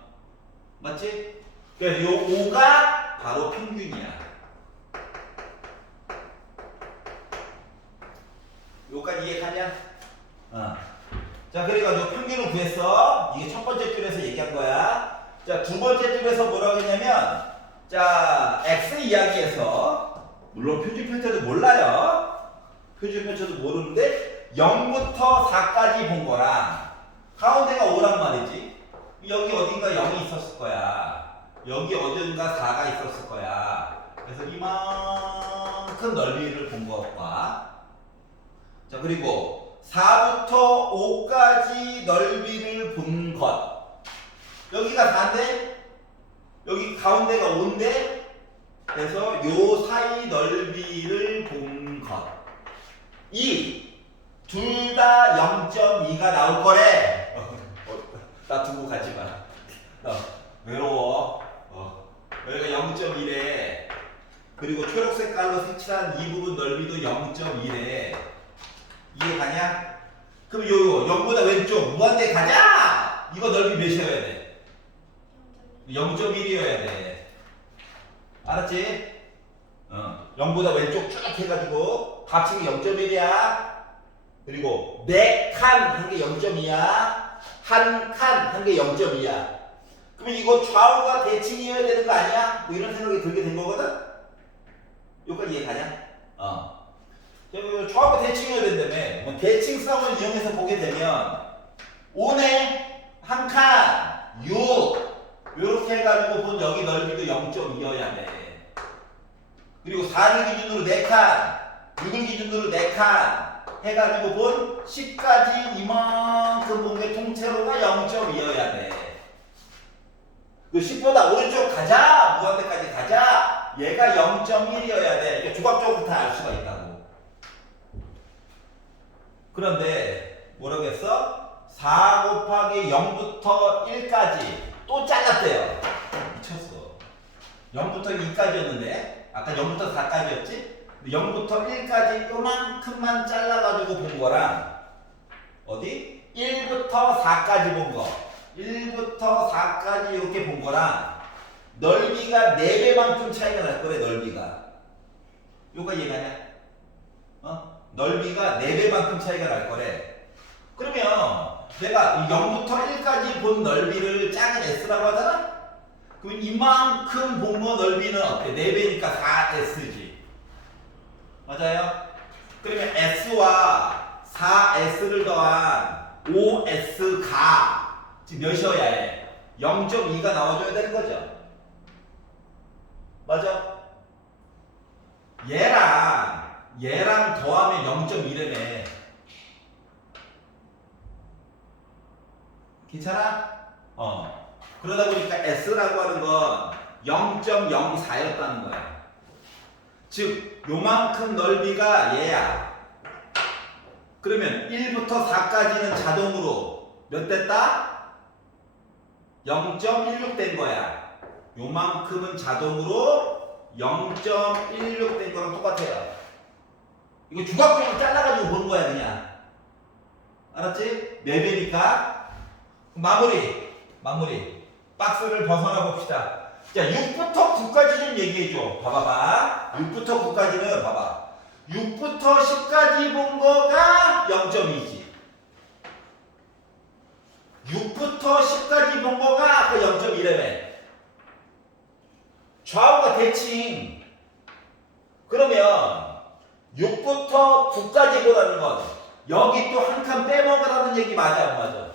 맞지? 그래서 요 5가 바로 평균이야. 요까지 이해가냐? 자, 그래가지고 평균을 구했어. 이게 첫 번째 줄에서 얘기한 거야. 자, 두 번째 줄에서 뭐라고 했냐면, 자, X 이야기에서, 물론 표준편차도 몰라요. 표준편차도 모르는데, 0부터 4까지 본 거랑, 가운데가 5란 말이지. 여기 어딘가 0이 있었을 거야. 여기 어딘가 4가 있었을 거야. 그래서 이만큼 넓이를 본 것과, 자, 그리고 4부터 5까지 넓이를 본 것. 여기가 4인데, 여기 가운데가 5인데, 그래서 요 사이 넓이를 본 것. 둘 다 0.2가 나올 거래. 나 두고 가지 마. 외로워. 여기가 0.1에, 그리고 초록색깔로 색칠한 이 부분 넓이도 0.1에. 이해가냐? 그럼 요 0보다 왼쪽 무한대 가자! 이거 넓이 몇이어야 돼? 0.1이어야 돼. 알았지? 0보다 왼쪽 쭉 해가지고 합치기 0.1이야. 그리고 4칸 한 게 0.2야. 한 칸 한 게 0.2야. 그러면 이거 좌우가 대칭이어야 되는 거 아니야? 뭐 이런 생각이 들게 된 거거든? 여기까지 이해가냐? 좌우가 대칭이어야 된다며. 뭐 대칭성을 이용해서 보게 되면 5네 한 칸 6 이렇게 해가지고 본 여기 넓이도 0.2여야 돼. 그리고 4를 기준으로 4칸 6을 기준으로 4칸 해가지고 본 10까지 이만큼 본 게 통째로가 0.2여야 돼. 그 10보다 오른쪽 가자 무한대까지 가자 얘가 0.1이어야 돼. 이렇게 조각적으로 다 알 수가 있다고. 그런데 뭐라고 했어? 4 곱하기 0부터 1까지 또 잘랐대요. 미쳤어. 0부터 2까지였는데 아까 0부터 4까지였지? 0부터 1까지 요만큼만 잘라가지고 본 거랑 어디? 1부터 4까지 본 거 1부터 4까지 이렇게 본 거랑 넓이가 4배만큼 차이가 날 거래. 넓이가 요거 이해가냐? 넓이가 4배만큼 차이가 날 거래. 그러면 내가 0부터 1까지 본 넓이를 작은 S라고 하잖아? 그럼 이만큼 본 거 넓이는 어때? 4배니까 4S지. 맞아요? 그러면 S와 4S를 더한 5S가 지금 몇이어야 해? 0.2가 나와줘야 되는 거죠. 맞아? 얘랑 더하면 0.1이네. 괜찮아? 그러다 보니까 S라고 하는 건 0.04였다는 거야. 즉 요만큼 넓이가 얘야. 그러면 1부터 4까지는 자동으로 몇 됐다? 0.16 된 거야. 요만큼은 자동으로 0.16 된 거랑 똑같아요. 이거 조각조각 잘라가지고 보는 거야 그냥. 알았지? 4배니까 마무리 박스를 벗어나 봅시다. 자, 6부터 9까지 좀 얘기해줘. 봐봐봐. 6부터 9까지는 봐봐. 6부터 10까지 본 거가 0.2지. 6부터 10까지 본 거가 아까 0.1이라며. 좌우가 대칭. 그러면 6부터 9까지 보라는 건 여기 또 한 칸 빼먹으라는 얘기 맞아 안 맞아?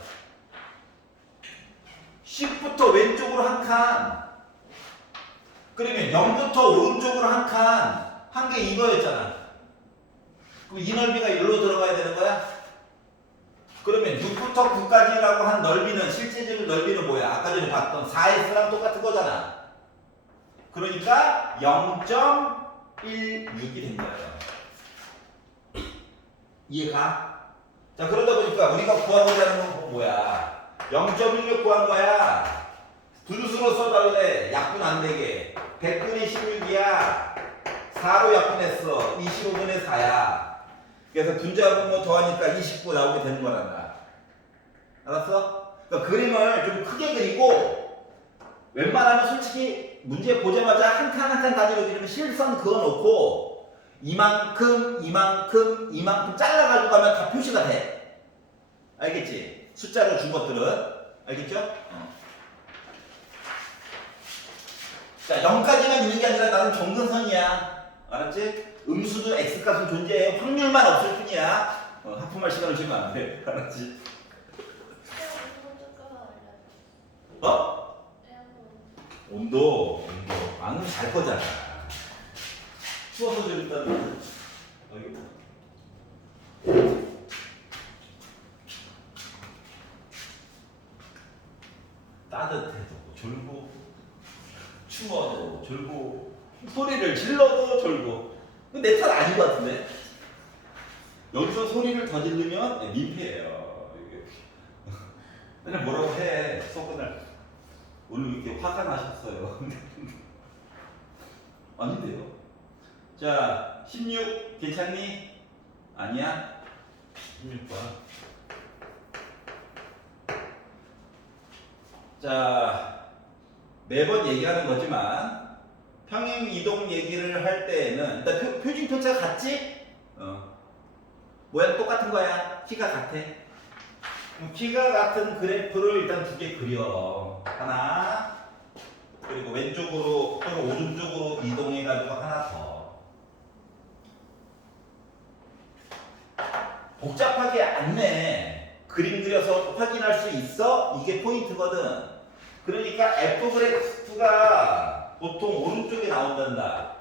10부터 왼쪽으로 한 칸, 그러면 0부터 오른쪽으로 한 칸, 한 게 이거였잖아. 그럼 이 넓이가 여기로 들어가야 되는 거야? 그러면 6부터 9까지라고 한 넓이는, 실제적인 넓이는 뭐야? 아까 전에 봤던 4S랑 똑같은 거잖아. 그러니까 0.16이 된 거예요. 이해가? 자, 그러다 보니까 우리가 구하고자 하는 건 뭐야? 0.16 구한 거야. 분수로 써달래. 약분 안 되게. 100분의 16이야. 4로 약분했어. 25분의 4야. 그래서 분자하고 뭐 더하니까 29 나오게 되는 거란다. 알았어? 그러니까 그림을 좀 크게 그리고 웬만하면 솔직히 문제 보자마자 한 칸 한 칸 가지고 그리면 실선 그어놓고 이만큼 잘라가지고 가면 다 표시가 돼. 알겠지? 숫자로 준 것들은. 알겠죠? 자, 0까지만 있는 게 아니라 나는 정근선이야. 알았지? 음수도 X값은 존재해요. 확률만 없을 뿐이야. 하품할 시간을 주면 안 돼. 알았지? 어? 온도. 안은 잘 거잖아. 추워서 좀 일단 여기 따뜻해도 졸고 추워도 졸고 소리를 질러도 졸고. 내 탓 아닌 것 같은데? 여기서 소리를 더 지르면 민폐예요. 이게. 맨날 뭐라고 해. 수업 끝날 오늘 이렇게 화가 나셨어요. 아닌데요? 자, 16 괜찮니? 아니야? 16번. 자, 매번 얘기하는 거지만 평행 이동 얘기를 할 때에는 일단 표준 편차가 같지? 모양 똑같은 거야. 키가 같아. 키가 같은 그래프를 일단 두 개 그려. 하나, 그리고 왼쪽으로 또는 오른쪽으로 이동해가지고 하나 더. 복잡하게 안 내. 그림 그려서 확인할 수 있어? 이게 포인트거든. 그러니까 F 그래프가 보통 오른쪽에 나온단다.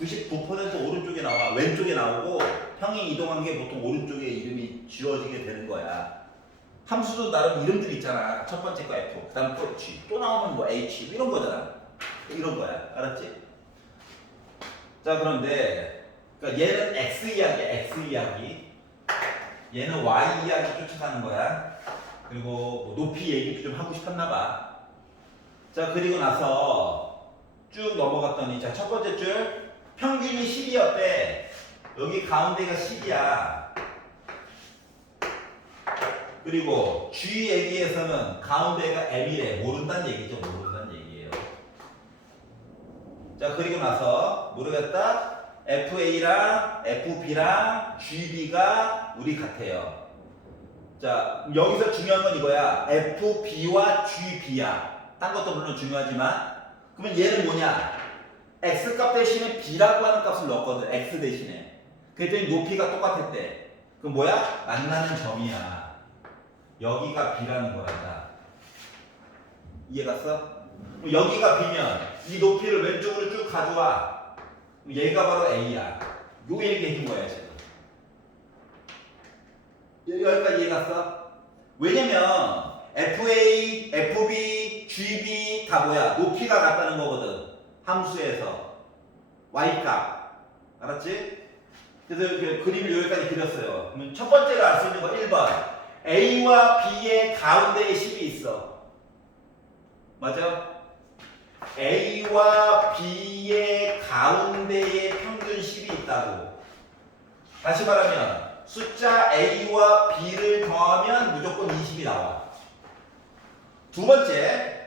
99% 오른쪽에 나와. 왼쪽에 나오고 평행 이동한 게 보통 오른쪽에 이름이 지워지게 되는 거야. 함수도 나름 이름들 있잖아. 첫 번째 거 F, 그 다음 또 G, 또 나오면 뭐 H 이런 거잖아. 이런 거야. 알았지? 자, 그런데 그러니까 얘는 X 이야기야. X 이야기. 얘는 Y 이야기 쫓아가는 거야. 그리고 뭐 높이 얘기도 좀 하고 싶었나 봐. 자, 그리고 나서 쭉 넘어갔더니 자, 첫 번째 줄 평균이 10이었대. 여기 가운데가 10이야. 그리고 G 얘기에서는 가운데가 M이래. 모른다는 얘기죠. 모른다는 얘기예요. 자, 그리고 나서 모르겠다. FA랑 FB랑 GB가 우리 같아요. 자, 여기서 중요한 건 이거야. FB와 GB야. 딴 것도 물론 중요하지만 그러면 얘는 뭐냐? X값 대신에 B라고 하는 값을 넣었거든. X 대신에. 그랬더니 높이가 똑같았대. 그럼 뭐야? 만나는 점이야. 여기가 B라는 거란다. 이해갔어? 여기가 B면 이 높이를 왼쪽으로 쭉 가져와. 얘가 바로 A야. 요 얘기 해준 거야 지금. 여기까지 이해갔어? 왜냐면 FA, FB, GB 다 뭐야? 높이가 같다는 거거든. 함수에서 Y값. 알았지? 그래서 이렇게 그림을 여기까지 그렸어요. 그러면 첫 번째로 알 수 있는 거 1번. A와 B의 가운데에 10이 있어. 맞아? A와 B의 가운데에 평균 10이 있다고. 다시 말하면 숫자 A와 B를 더하면 무조건 20이 나와. 두 번째.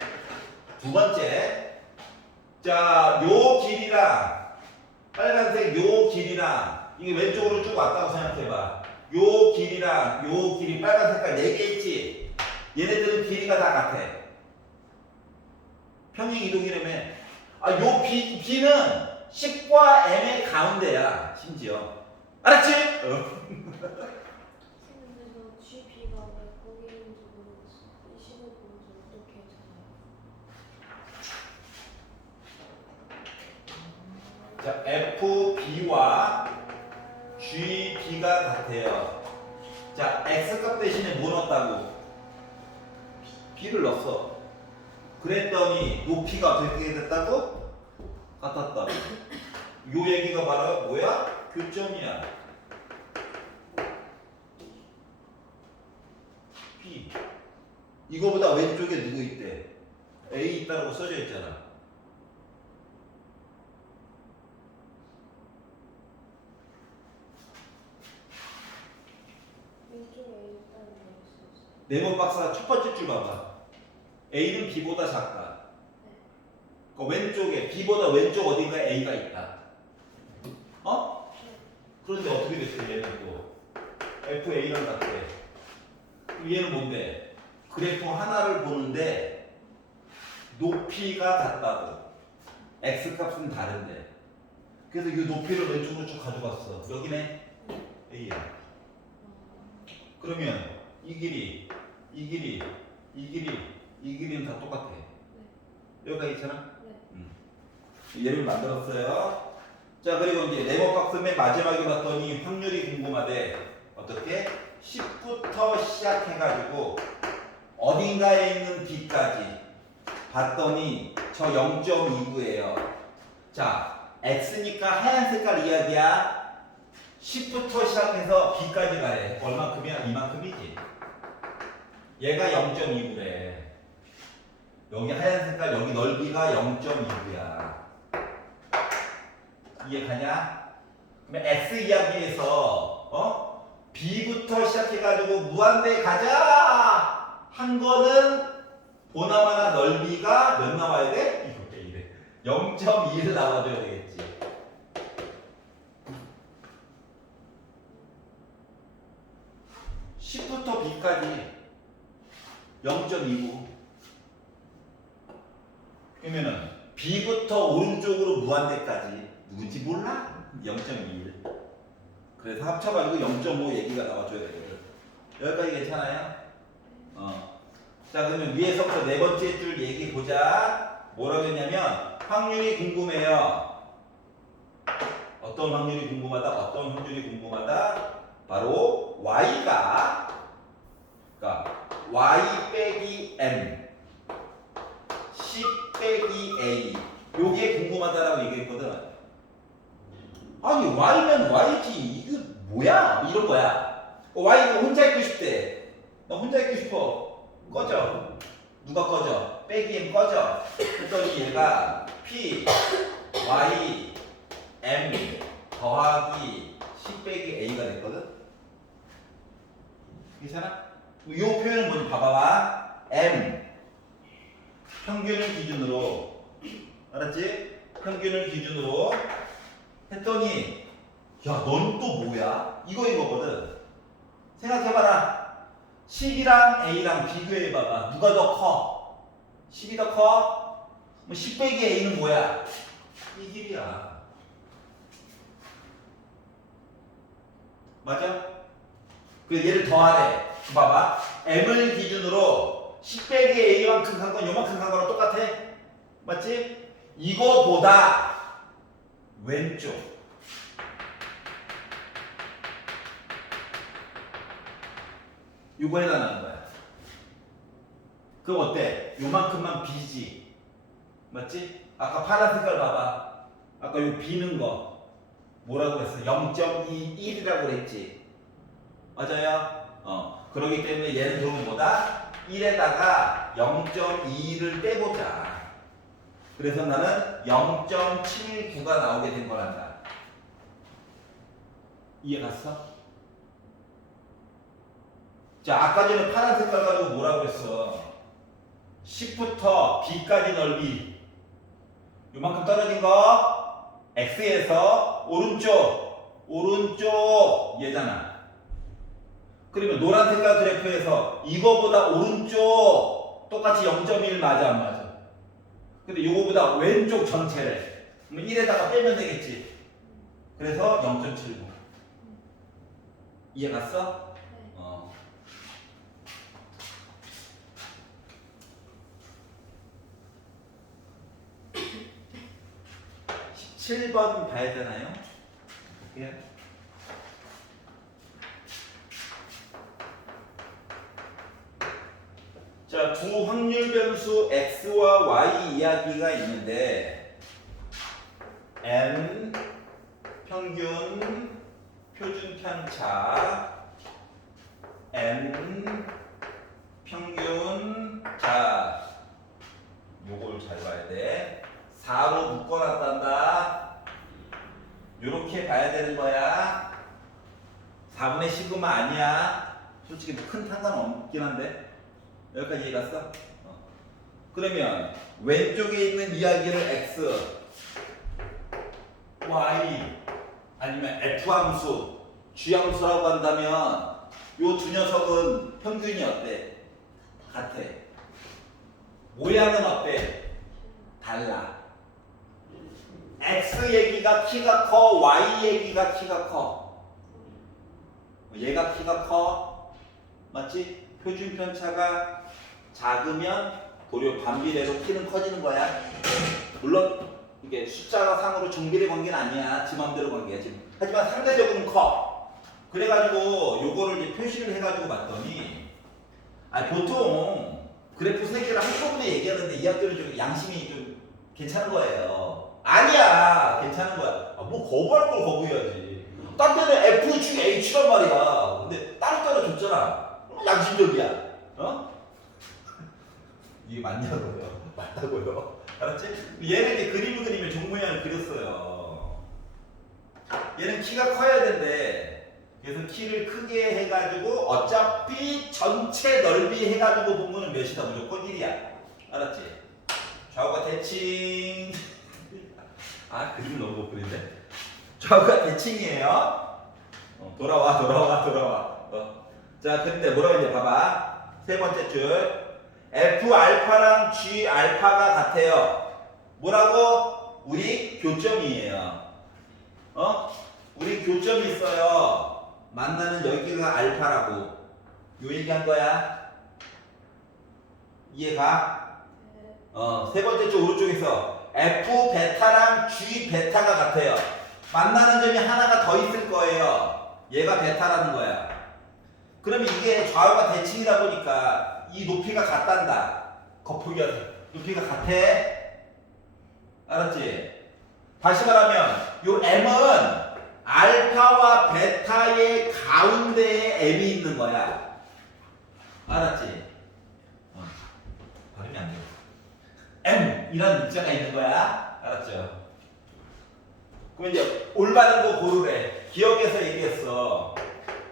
자, 요 길이랑 빨간색 요 길이랑 이게 왼쪽으로 쭉 왔다고 생각해봐. 요 길이랑 요 길이 빨간 색깔 4개 있지? 얘네들은 길이가 다 같아. 평행 이동이라며. 요 B는 10과 M의 가운데야. 심지어 알았지? 근데 저 GP가 왜 거기 있는지 모르겠어. 이 식을 보면서 어떻게 찾아요? 자, FB와 GB가 같아요. 자, X값 대신에 뭐 넣었다고? B를 넣었어. 그랬더니 높이가 어떻게 됐다고? 같았다고. 요 얘기가 바로 뭐야? 교점이야. B. 이거보다 왼쪽에 누구 있대? A 있다고 써져 있잖아. 왼쪽에 일단 있었어. 네모 박스가 첫 번째 줄 봐봐. A는 B보다 작다. 그 왼쪽에 B보다 왼쪽 어딘가에 A가 있다. 어? 그런데 어떻게 됐어? 얘는 또 FA랑 같대. 그럼 얘는 뭔데? 그래프 하나를 보는데 높이가 같다고. X 값은 다른데. 그래서 이 높이를 왼쪽으로 쭉 가져갔어. 여기네 A야. 그러면 이 길이, 이 길이, 이 길이, 이 길이는 다 똑같아. 여기가 있잖아. 얘를 만들었어요. 자, 그리고 이제 네모 박스 맨 마지막에 봤더니 확률이 궁금하대. 어떻게? 10부터 시작해가지고 어딘가에 있는 B까지 봤더니 저 0.29예요. 자, X니까 하얀 색깔 이야기야. 10부터 시작해서 B까지 가래. 얼만큼이야? 이만큼이지. 얘가 0.29래. 여기 하얀 색깔 여기 넓이가 0.29야. 이해가냐? 그러면 X 이야기에서 B부터 시작해가지고 무한대 가자 한 거는 보나마나 넓이가 몇 나와야 돼? 이렇게 이래. 0.2를 나와줘야 되겠지. (10부터) B까지 0.29. 그러면은 B부터 오른쪽으로 무한대까지 누군지 몰라? 0.21. 그래서 합쳐가지고 0.5 얘기가 나와줘야 되거든. 여기까지 괜찮아요? 자, 그러면 위에서부터 네 번째 줄 얘기 보자. 뭐라고 했냐면 확률이 궁금해요. 어떤 확률이 궁금하다? 어떤 확률이 궁금하다? 바로 y가 그러니까 y 빼기 m 10 빼기 a 요게 궁금하다라고 얘기했거든. 아니 y면 y지 이거 뭐야? 이런 거야. y가 혼자 있고 싶대. 나 혼자 있고 싶어. 꺼져. 누가 꺼져? 빼기 m 꺼져. 그랬더니 얘가 p y m 더하기 10 빼기 a가 됐거든. 괜찮아? 이 표현은 뭔지 봐봐봐. m 평균을 기준으로 알았지? 평균을 기준으로 했더니 야, 넌 또 뭐야? 이거인 거거든. 생각해봐라. 10이랑 A랑 비교해봐봐. 누가 더 커? 10이 더 커? 10 빼기 A는 뭐야? 이 길이야. 맞아? 그래서 얘를 더하래. 봐봐. M을 기준으로 10 빼기 A만큼 한 건 요만큼 한 거랑 똑같아? 맞지? 이거보다 왼쪽 이거 해당하는 거야. 그럼 어때? 요만큼만 B지. 맞지? 아까 파란 색깔 봐봐. 아까 요 비는 거 뭐라고 했어? 0.21이라고 그랬지. 맞아요? 그러기 때문에 얘는 그러면 뭐다? 1에다가 0.2를 빼보자. 그래서 나는 0.79가 나오게 된 거란다. 이해 갔어? 자, 아까 전에 파란 색깔 가지고 뭐라고 했어? 10부터 B까지 넓이 요만큼 떨어진 거 X에서 오른쪽 얘잖아. 그러면 노란 색깔 그래프에서 이거보다 오른쪽 똑같이 0.1 맞아 안 맞아? 근데 이거보다 왼쪽 전체를 그러면 1에다가 빼면 되겠지. 그래서 0.79. 이해 갔어? 네. 17번 봐야 되나요? 볼게요. 자, 두 확률 변수 x와 y 이야기가 있는데 n 평균 표준 편차 n 평균 자 요걸 잘 봐야 돼. 4로 묶어놨단다. 요렇게 봐야 되는 거야. 4분의 시그마 아니야. 솔직히 뭐 큰 상관없긴 한데 여기까지 이해갔어? 그러면 왼쪽에 있는 이야기를 x, y 아니면 f 함수, g 함수라고 한다면 요 두 녀석은 평균이 어때? 같아. 모양은 어때? 달라. x 얘기가 키가 커, y 얘기가 키가 커. 얘가 키가 커, 맞지? 표준 편차가 작으면 도리어 반비례로 키는 커지는 거야. 물론 이게 숫자가 상으로 정비례 관계는 아니야. 지 맘대로 관계야 지금. 하지만 상대적으로는 커. 그래가지고 요거를 이제 표시를 해가지고 봤더니 보통 그래프 세 개를 한꺼번에 얘기하는데 이 학교는 좀 양심이 좀 괜찮은 거예요. 아니야, 괜찮은 거야. 뭐 거부할 걸 거부해야지. 딴 데는 F, G, H란 말이야. 근데 따로따로 줬잖아. 양심적이야. 이게 맞냐고요? 맞다고요? 알았지? 얘는 이제 그림을 그리면 종 모양을 그렸어요. 얘는 키가 커야 된대. 그래서 키를 크게 해가지고 어차피 전체 넓이 해가지고 보면은 몇이다? 무조건 1이야. 알았지? 좌우가 대칭. 그림을 너무 못 그린데? 좌우가 대칭이에요. 돌아와. 자, 근데 뭐라고 이제 봐봐. 세 번째 줄. F 알파랑 G 알파가 같아요. 뭐라고? 우리 교점이에요. 우리 교점이 있어요. 만나는 여기가 알파라고. 요 얘기한 거야. 이해가? 세 번째 줄 오른쪽에서 F 베타랑 G 베타가 같아요. 만나는 점이 하나가 더 있을 거예요. 얘가 베타라는 거야. 그러면 이게 좌우가 대칭이다 보니까 이 높이가 같단다. 겉보기가 높이가 같아. 알았지? 다시 말하면 요 M은 알파와 베타의 가운데에 M이 있는 거야. 알았지? 발음이 안 돼. M이라는 문자가 있는 거야. 알았죠? 그럼 이제 올바른 거 고르래. 기억해서 얘기했어.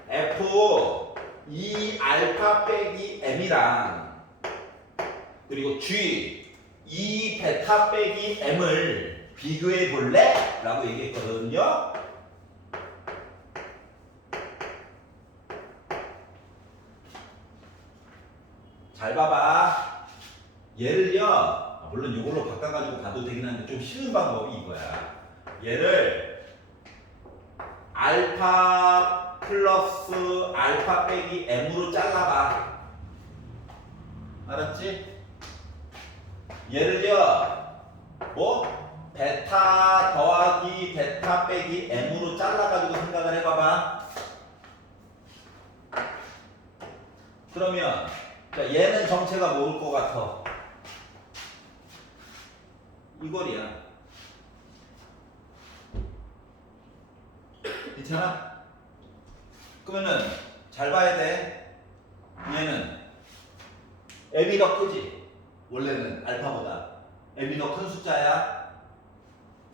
F 2 알파 빼기 M이랑 그리고 G 2 베타 빼기 M을 비교해 볼래? 라고 얘기했거든요. 잘 봐봐. 얘를요, 물론 이걸로 바꿔가지고 봐도 되긴 한데 좀 쉬운 방법이 이거야. 얘를 알파 플러스 알파 빼기 M으로 잘라봐. 알았지? 얘를요, 베타 더하기 베타 빼기 M으로 잘라가지고 생각을 해봐봐. 그러면 자, 얘는 정체가 뭐일 것 같아? 이거리야. 괜찮아? 그러면은 잘 봐야 돼. 얘는 M이 더 크지? 원래는 알파보다 M이 더 큰 숫자야.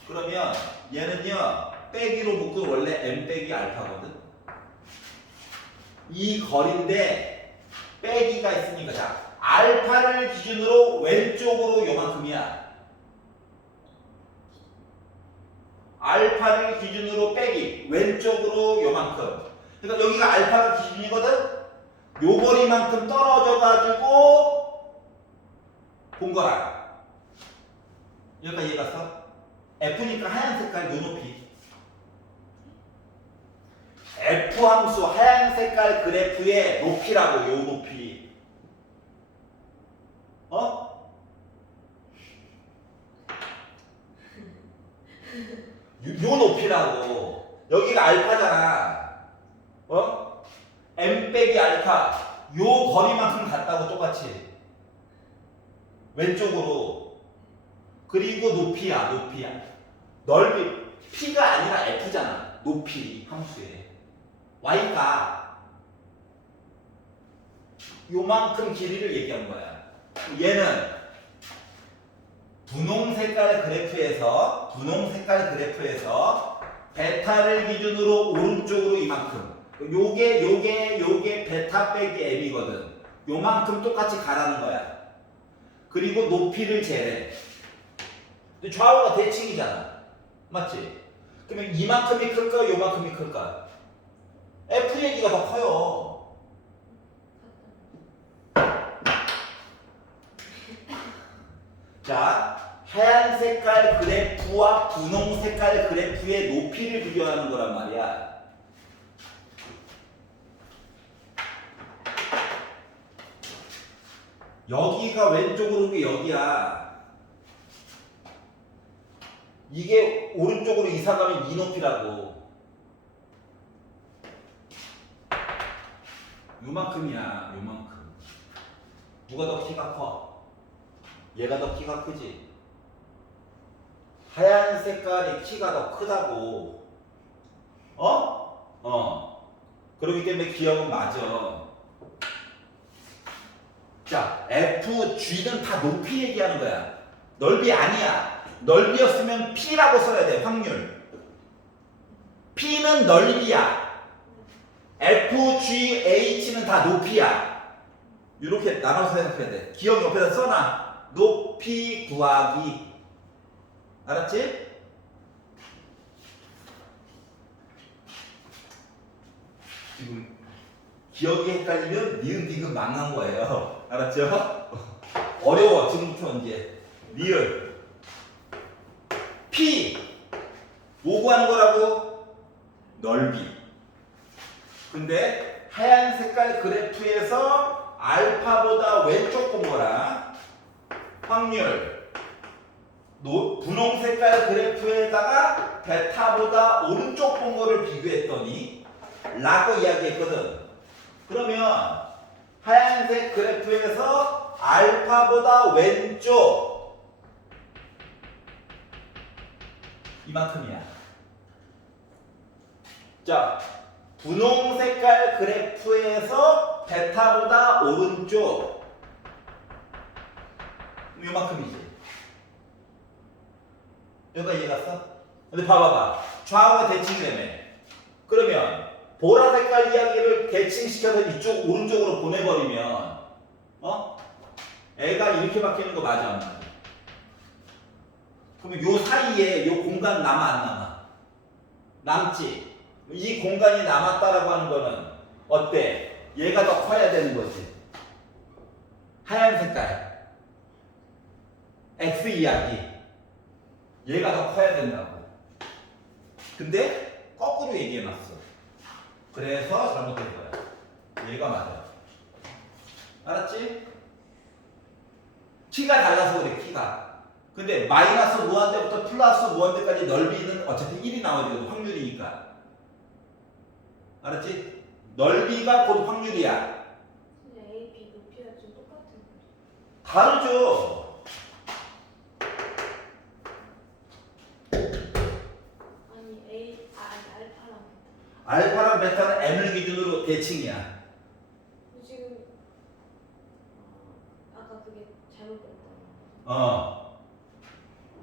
그러면 얘는요 빼기로 묶으면 원래 M 빼기 알파거든. 이 거리인데 빼기가 있으니까 자 알파를 기준으로 왼쪽으로 요만큼이야. 알파를 기준으로 빼기 왼쪽으로 요만큼. 그러니까 여기가 알파가 기준이거든. 요 거리만큼 떨어져 가지고 본 거라. 여기까지 이해갔어? F니까 하얀 색깔 요 높이. F F 함수 하얀 색깔 그래프의 높이라고. 요 높이. 어? 요 높이라고. 여기가 알파잖아. 어? M 빼기 알파. 요 거리만큼 같다고 똑같이. 왼쪽으로. 그리고 높이야. 넓이. P가 아니라 F잖아. 높이 함수에. Y가 요만큼 길이를 얘기한 거야. 얘는 분홍 색깔 그래프에서 베타를 기준으로 오른쪽으로 이만큼. 요게 베타 빼기 M이거든. 요만큼 똑같이 가라는 거야. 그리고 높이를 재래. 근데 좌우가 대칭이잖아. 맞지? 그러면 이만큼이 클까? 요만큼이 클까? F 얘기가 더 커요. 자, 하얀 색깔 그래프와 분홍 색깔 그래프의 높이를 비교하는 거란 말이야. 여기가 왼쪽으로 온 게 여기야. 이게 오른쪽으로 이사 가면 이 높이라고. 요만큼이야. 누가 더 키가 커? 얘가 더 키가 크지? 하얀 색깔이 키가 더 크다고. 그렇기 때문에 기억은 맞아. 자, F, G는 다 높이 얘기하는 거야. 넓이 아니야. 넓이였으면 P라고 써야 돼. 확률. P는 넓이야. F, G, H는 다 높이야. 이렇게 나눠서 생각해야 돼. 기억 옆에다 써놔. 높이 구하기. 알았지? 지금 기억이 헷갈리면 니은 디귿 망한 거예요. 알았죠? 어려워. 지금부터 이제 리을 P 뭐 구하는 거라고? 넓이. 근데 하얀 색깔 그래프에서 알파보다 왼쪽 본 거랑 확률 분홍 색깔 그래프에다가 베타보다 오른쪽 본 거를 비교했더니 라고 이야기했거든. 그러면 하얀색 그래프에서 알파보다 왼쪽 이만큼이야. 자, 분홍 색깔 그래프에서 베타보다 오른쪽 이만큼이지. 여기가 이해갔어? 근데 봐봐봐. 좌우가 대칭이라며. 그러면 보라 색깔 이야기를 대칭시켜서 이쪽 오른쪽으로 보내버리면 애가 이렇게 바뀌는 거 맞아 안 맞아? 그러면 요 사이에 요 공간 남아 안 남아? 남지. 이 공간이 남았다라고 하는 거는 어때? 얘가 더 커야 되는 거지. 하얀 색깔 X 이야기 얘가 더 커야 된다고. 근데 거꾸로 얘기해놨어. 그래서 잘못된 거야. 얘가 맞아. 알았지? 키가 달라서 그래. 키가. 근데 마이너스 무한대부터 플러스 무한대까지 넓이는 어차피 1이 나와야 되거든. 확률이니까. 알았지? 넓이가 곧 확률이야. 근데 A, B 높이가 좀 똑같은 거죠. 다르죠. 아니 A, 알파랑 알파랑 베타는 M을 기준으로 대칭이야. 지금 아까 그게 잘못됐다.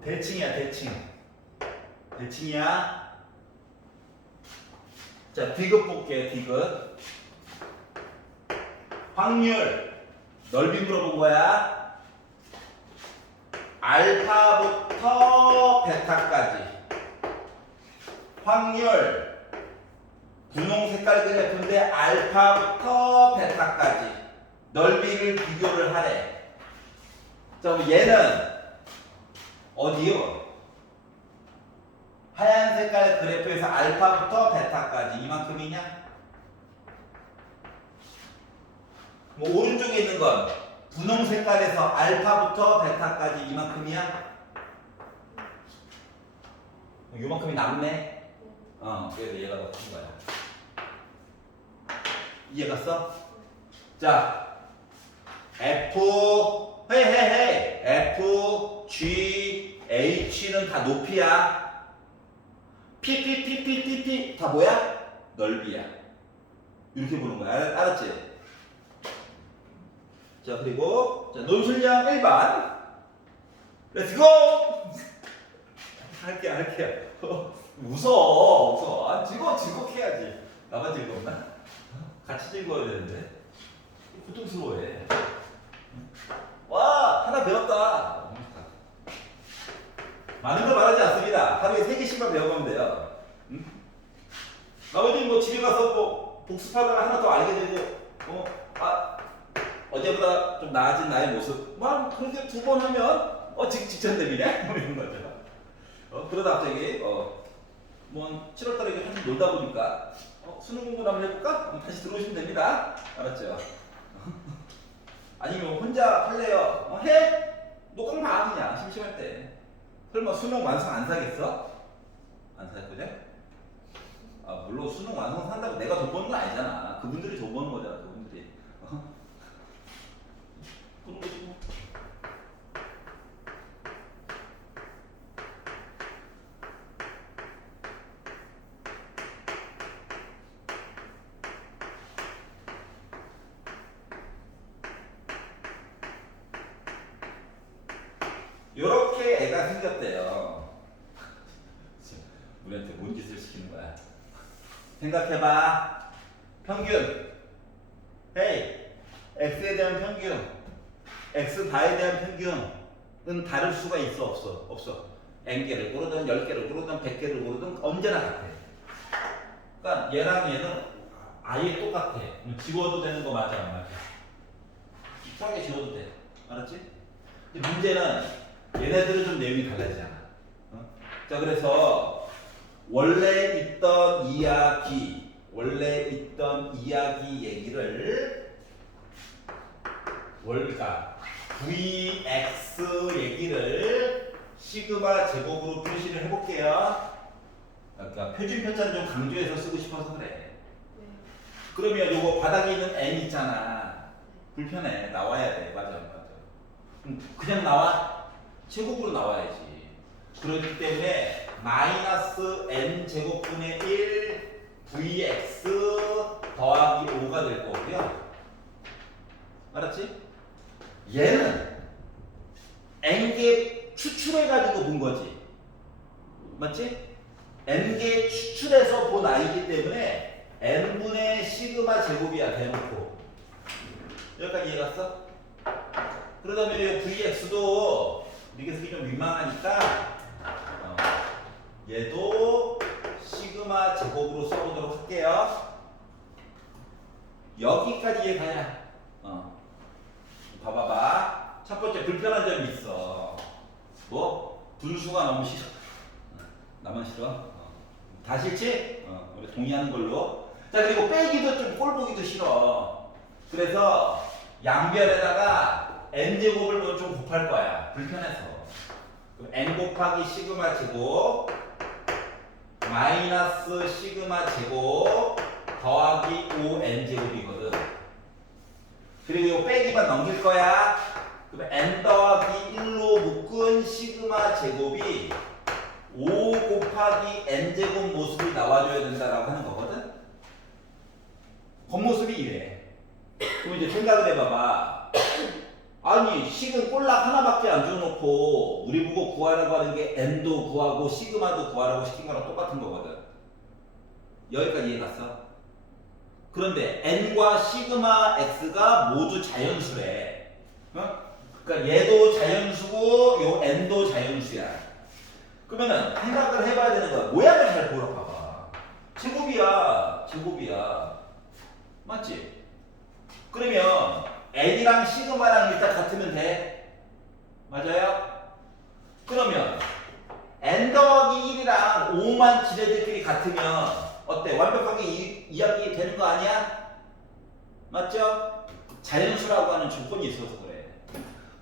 대칭이야, 대칭. 대칭이야. 자, 디귿 볼게, 디귿. 확률. 넓이 물어본 거야. 알파부터 베타까지. 확률. 분홍 색깔 그래프인데 알파부터 베타까지. 넓이를 비교를 하래. 자, 그럼 얘는 어디요? 하얀 색깔 그래프에서 알파부터 베타까지 이만큼이냐? 뭐 오른쪽에 있는 건 분홍 색깔에서 알파부터 베타까지 이만큼이야? 요만큼이 남네? 그래서 얘가 더 큰 거야. 이해갔어? 자, F, 헤헤헤, F, G, H는 다 높이야. P 다 뭐야? 넓이야. 이렇게 보는 거야. 알았지? 자, 그리고 자, 논술량 1반. 렛츠고! 할게요. 웃어. 즐겁해야지. 나만 즐겁나? 같이 즐거워야 되는데. 고통스러워해. 와, 하나 배웠다. 많은 걸 말하지 않습니다. 하루에 3개씩만 배워가면 돼요. 응? 나머지는 뭐 집에 가서 뭐 복습하다가 하나 더 알게 되고, 어제보다 좀 나아진 나의 모습. 그렇게 2번 하면, 직전됨이네? 뭐 이런 거죠. 그러다 갑자기, 7월달에 이렇게 한참 놀다 보니까, 수능 공부를 한번 해볼까? 다시 들어오시면 됩니다. 알았죠? 아니면 혼자 할래요? 해? 녹음 봐, 그냥. 심심할 때. 설마 수능 완성 안 사겠어? 안 살 거냐? 물론 수능 완성 산다고 내가 돈 버는 건 아니잖아. 그분들이 돈 버는 거잖아, 그분들이. 그런 거지 뭐. 요렇게 애가 생겼대요. 우리한테 뭔 짓을 시키는 거야? 생각해봐. 평균. 헤이. x에 대한 평균. x 바에 대한 평균은 다를 수가 있어? 없어. n개를 고르든 10개를 고르든 100개를 고르든 언제나 같아. 그러니까 얘랑 얘는 아예 똑같아. 지워도 되는 거 맞아, 안 맞아? 이상하게 지워도 돼. 알았지? 근데 문제는 얘네들은 좀 내용이 달라지잖아. 자, 그래서 원래 있던 이야기 얘기를 Vx 얘기를 시그마 제곱으로 표시를 해볼게요. 그러니까 표준 편차를 좀 강조해서 쓰고 싶어서 그래. 그러면 요거 바닥에 있는 n 있잖아. 불편해. 나와야 돼. 맞아. 그냥 나와? 제곱으로 나와야지. 그렇기 때문에 마이너스 n 제곱분의 1 vx 더하기 5가 될 거고요. 알았지? 얘는 n개 추출해가지고 본 거지. 맞지? n개 추출해서 본 i이기 때문에 n분의 시그마 제곱이야. 대놓고. 여기까지 이해갔어? 그러다 보면 이 vx도 이게 쓰기 좀 민망하니까 얘도 시그마 제곱으로 써보도록 할게요. 여기까지 이해가냐? 봐봐봐. 첫 번째 불편한 점이 있어. 뭐? 분수가 너무 싫어. 나만 싫어? 다 싫지? 우리 동의하는 걸로. 자, 그리고 빼기도 좀 꼴보기도 싫어. 그래서 양변에다가 n제곱을 먼저 좀 곱할 거야. 불편해서. 그럼 n 곱하기 시그마 제곱 마이너스 시그마 제곱 더하기 5n제곱이거든. 그리고 이 빼기만 넘길 거야. 그럼 n 더하기 1로 묶은 시그마 제곱이 5 곱하기 n제곱 모습이 나와줘야 된다라고 하는 거거든. 겉모습이 이래. 그럼 이제 생각을 해봐봐. 아니 식은 꼴락 하나밖에 안 줘놓고 우리 보고 구하라고 하는 게 n도 구하고 시그마도 구하라고 시킨 거랑 똑같은 거거든. 여기까지 이해갔어? 그런데 n과 시그마 x가 모두 자연수래. 그러니까 얘도 자연수고 요 n도 자연수야. 그러면은 생각을 해봐야 되는 거야. 모양을 잘 보러 봐봐. 제곱이야. 맞지? 그러면 n이랑 시그마랑 일단 같으면 돼. 맞아요? 그러면 n 더하기 1이랑 5만 지네들끼리 같으면 어때? 완벽하게 이야기 되는 거 아니야? 맞죠? 자연수라고 하는 조건이 있어서 그래.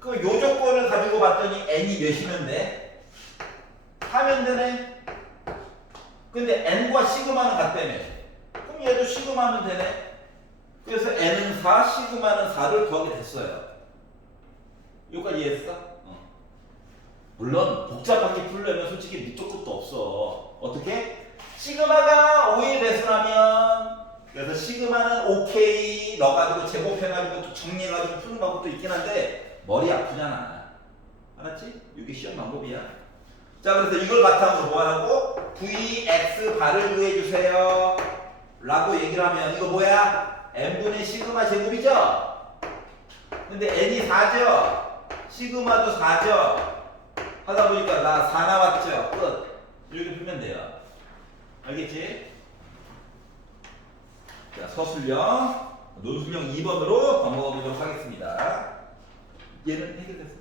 그 요 조건을 가지고 봤더니 n이 몇이는데 4면 되네. 근데 n과 시그마는 같다며. 그럼 얘도 시그마는 되네. 그래서 n은 4, 시그마는 4를 구하게 됐어요. 여기까지 이해했어? 물론 복잡하게 풀려면 솔직히 밑도 끝도 없어. 어떻게? 시그마가 5의 배수라면 그래서 시그마는 OK 넣어가지고 제곱해가지고 또 정리해가지고 푸는 방법도 있긴 한데 머리 아프잖아. 알았지? 이게 시험 방법이야. 자, 그래서 이걸 바탕으로 뭐 하라고? Vx 바를 구해주세요 라고 얘기를 하면 이거 뭐야? n분의 시그마 제곱이죠? 근데 n이 4죠? 시그마도 4죠? 하다 보니까 나 4 나왔죠? 끝. 이렇게 풀면 돼요. 알겠지? 자, 서술형, 논술형 2번으로 넘어가 보도록 하겠습니다. 얘는 해결됐어.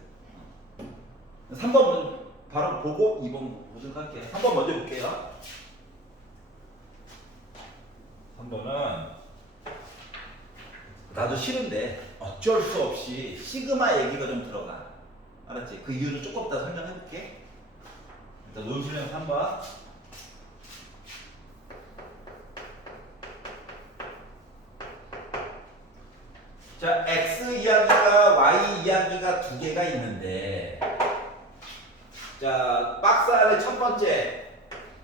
3번 바로 보고 2번 보도록 할게요. 3번 먼저 볼게요. 3번은 나도 싫은데 어쩔 수 없이 시그마 얘기가 좀 들어가. 알았지? 그 이유는 조금 이따 설명해 볼게. 일단 논술형 3번. 자, x 이야기가 y 이야기가 두 개가 있는데, 자, 박스 안에 첫 번째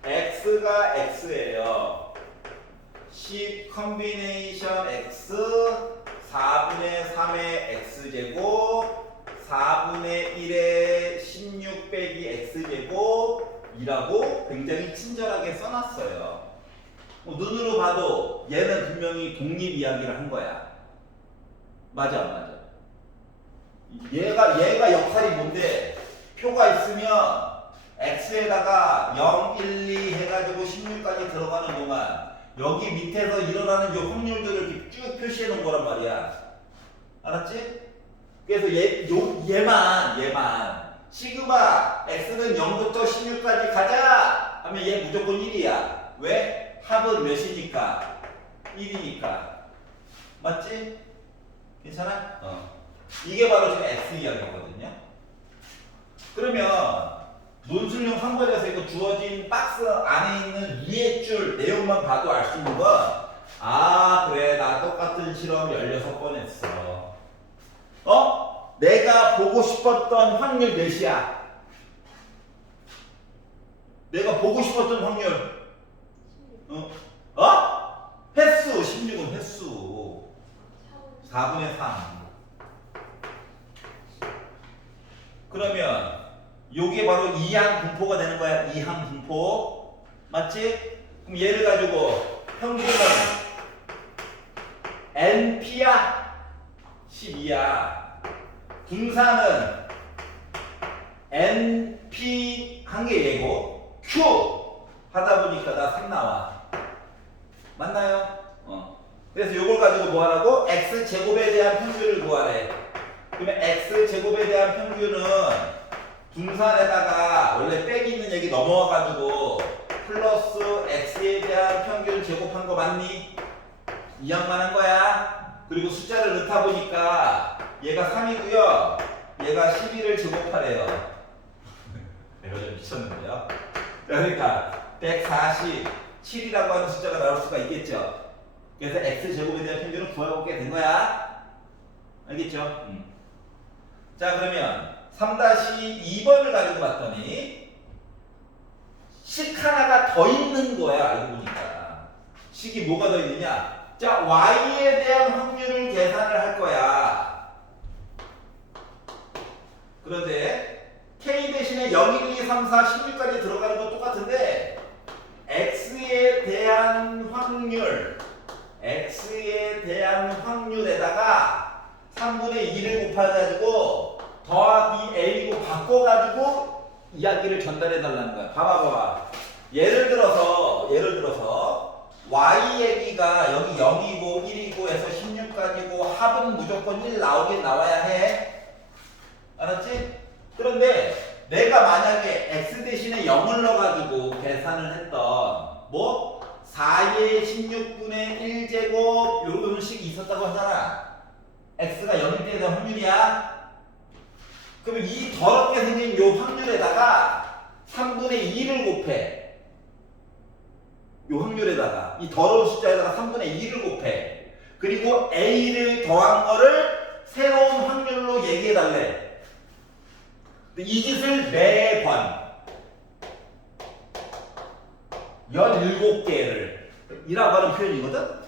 x가 x예요. 10 컨비네이션 x 4분의 3의 x제곱 4분의 1의 16 빼기 x제곱이라고 굉장히 친절하게 써놨어요. 눈으로 봐도 얘는 분명히 독립 이야기를 한 거야. 맞아 안 맞아? 얘가 역할이 뭔데? 표가 있으면 x에다가 0, 1, 2 해가지고 16까지 들어가는 동안 여기 밑에서 일어나는 요 확률들을 이렇게 쭉 표시해 놓은 거란 말이야. 알았지? 그래서 얘만 시그마 x는 0부터 16까지 가자 하면 얘 무조건 1이야. 왜? 합은 몇이니까? 1이니까. 맞지? 괜찮아? 이게 바로 지금 x 이야기거든요. 그러면 논술형 3번에서 이거 주어진 박스 안에 있는 위에 줄 내용만 봐도 알 수 있는 건, 아 그래 나 똑같은 실험 16번 했어. 내가 보고 싶었던 확률 몇이야? 내가 보고 싶었던 확률 횟수 16은 횟수 4분의 3. 그러면 요게 바로 이항 분포가 되는 거야. 이항 분포. 맞지? 그럼 얘를 가지고 평균은 NP야 12야. 분산은 NP 한 개 얘고 Q 하다 보니까 나 3 나와. 맞나요? 그래서 요걸 가지고 뭐 하라고? X 제곱에 대한 평균을 구하래. 그러면 X 제곱에 대한 평균은 분산에다가 원래 빼기 있는 얘기 넘어와가지고 플러스 x에 대한 평균 제곱한 거 맞니? 이 양만 한 거야. 그리고 숫자를 넣다 보니까 얘가 3이고요. 얘가 12를 제곱하래요. 내가 좀 미쳤는데요. 그러니까 147이라고 하는 숫자가 나올 수가 있겠죠. 그래서 x 제곱에 대한 평균을 구해보게 된 거야. 알겠죠? 자, 그러면 3-2번을 가지고 봤더니 식 하나가 더 있는 거야. 알고 보니까 식이 뭐가 더 있느냐? 자, y에 대한 확률을 계산을 할 거야. 그런데 k 대신에 0, 1, 2, 3, 4, 16까지 들어가는 건 똑같은데 x에 대한 확률에다가 3분의 2를 곱해가지고 더하기 a고 바꿔가지고 이야기를 전달해 달라는 거야. 봐봐. 예를 들어서 y 얘기가 여기 0이고 1이고 해서 16까지고 합은 무조건 1 나와야 해. 알았지? 그런데 내가 만약에 x 대신에 0을 넣어가지고 계산을 했던 4의 16분의 1제곱 요런 식이 있었다고 하잖아. x가 0일 때에 대한 확률이야. 그러면 이 더럽게 생긴 요 확률에다가 3분의 2를 곱해. 요 확률에다가 이 더러운 숫자에다가 3분의 2를 곱해. 그리고 a를 더한 거를 새로운 확률로 얘기해 달래. 이 짓을 매번 17개를 이라고 하는 표현이거든.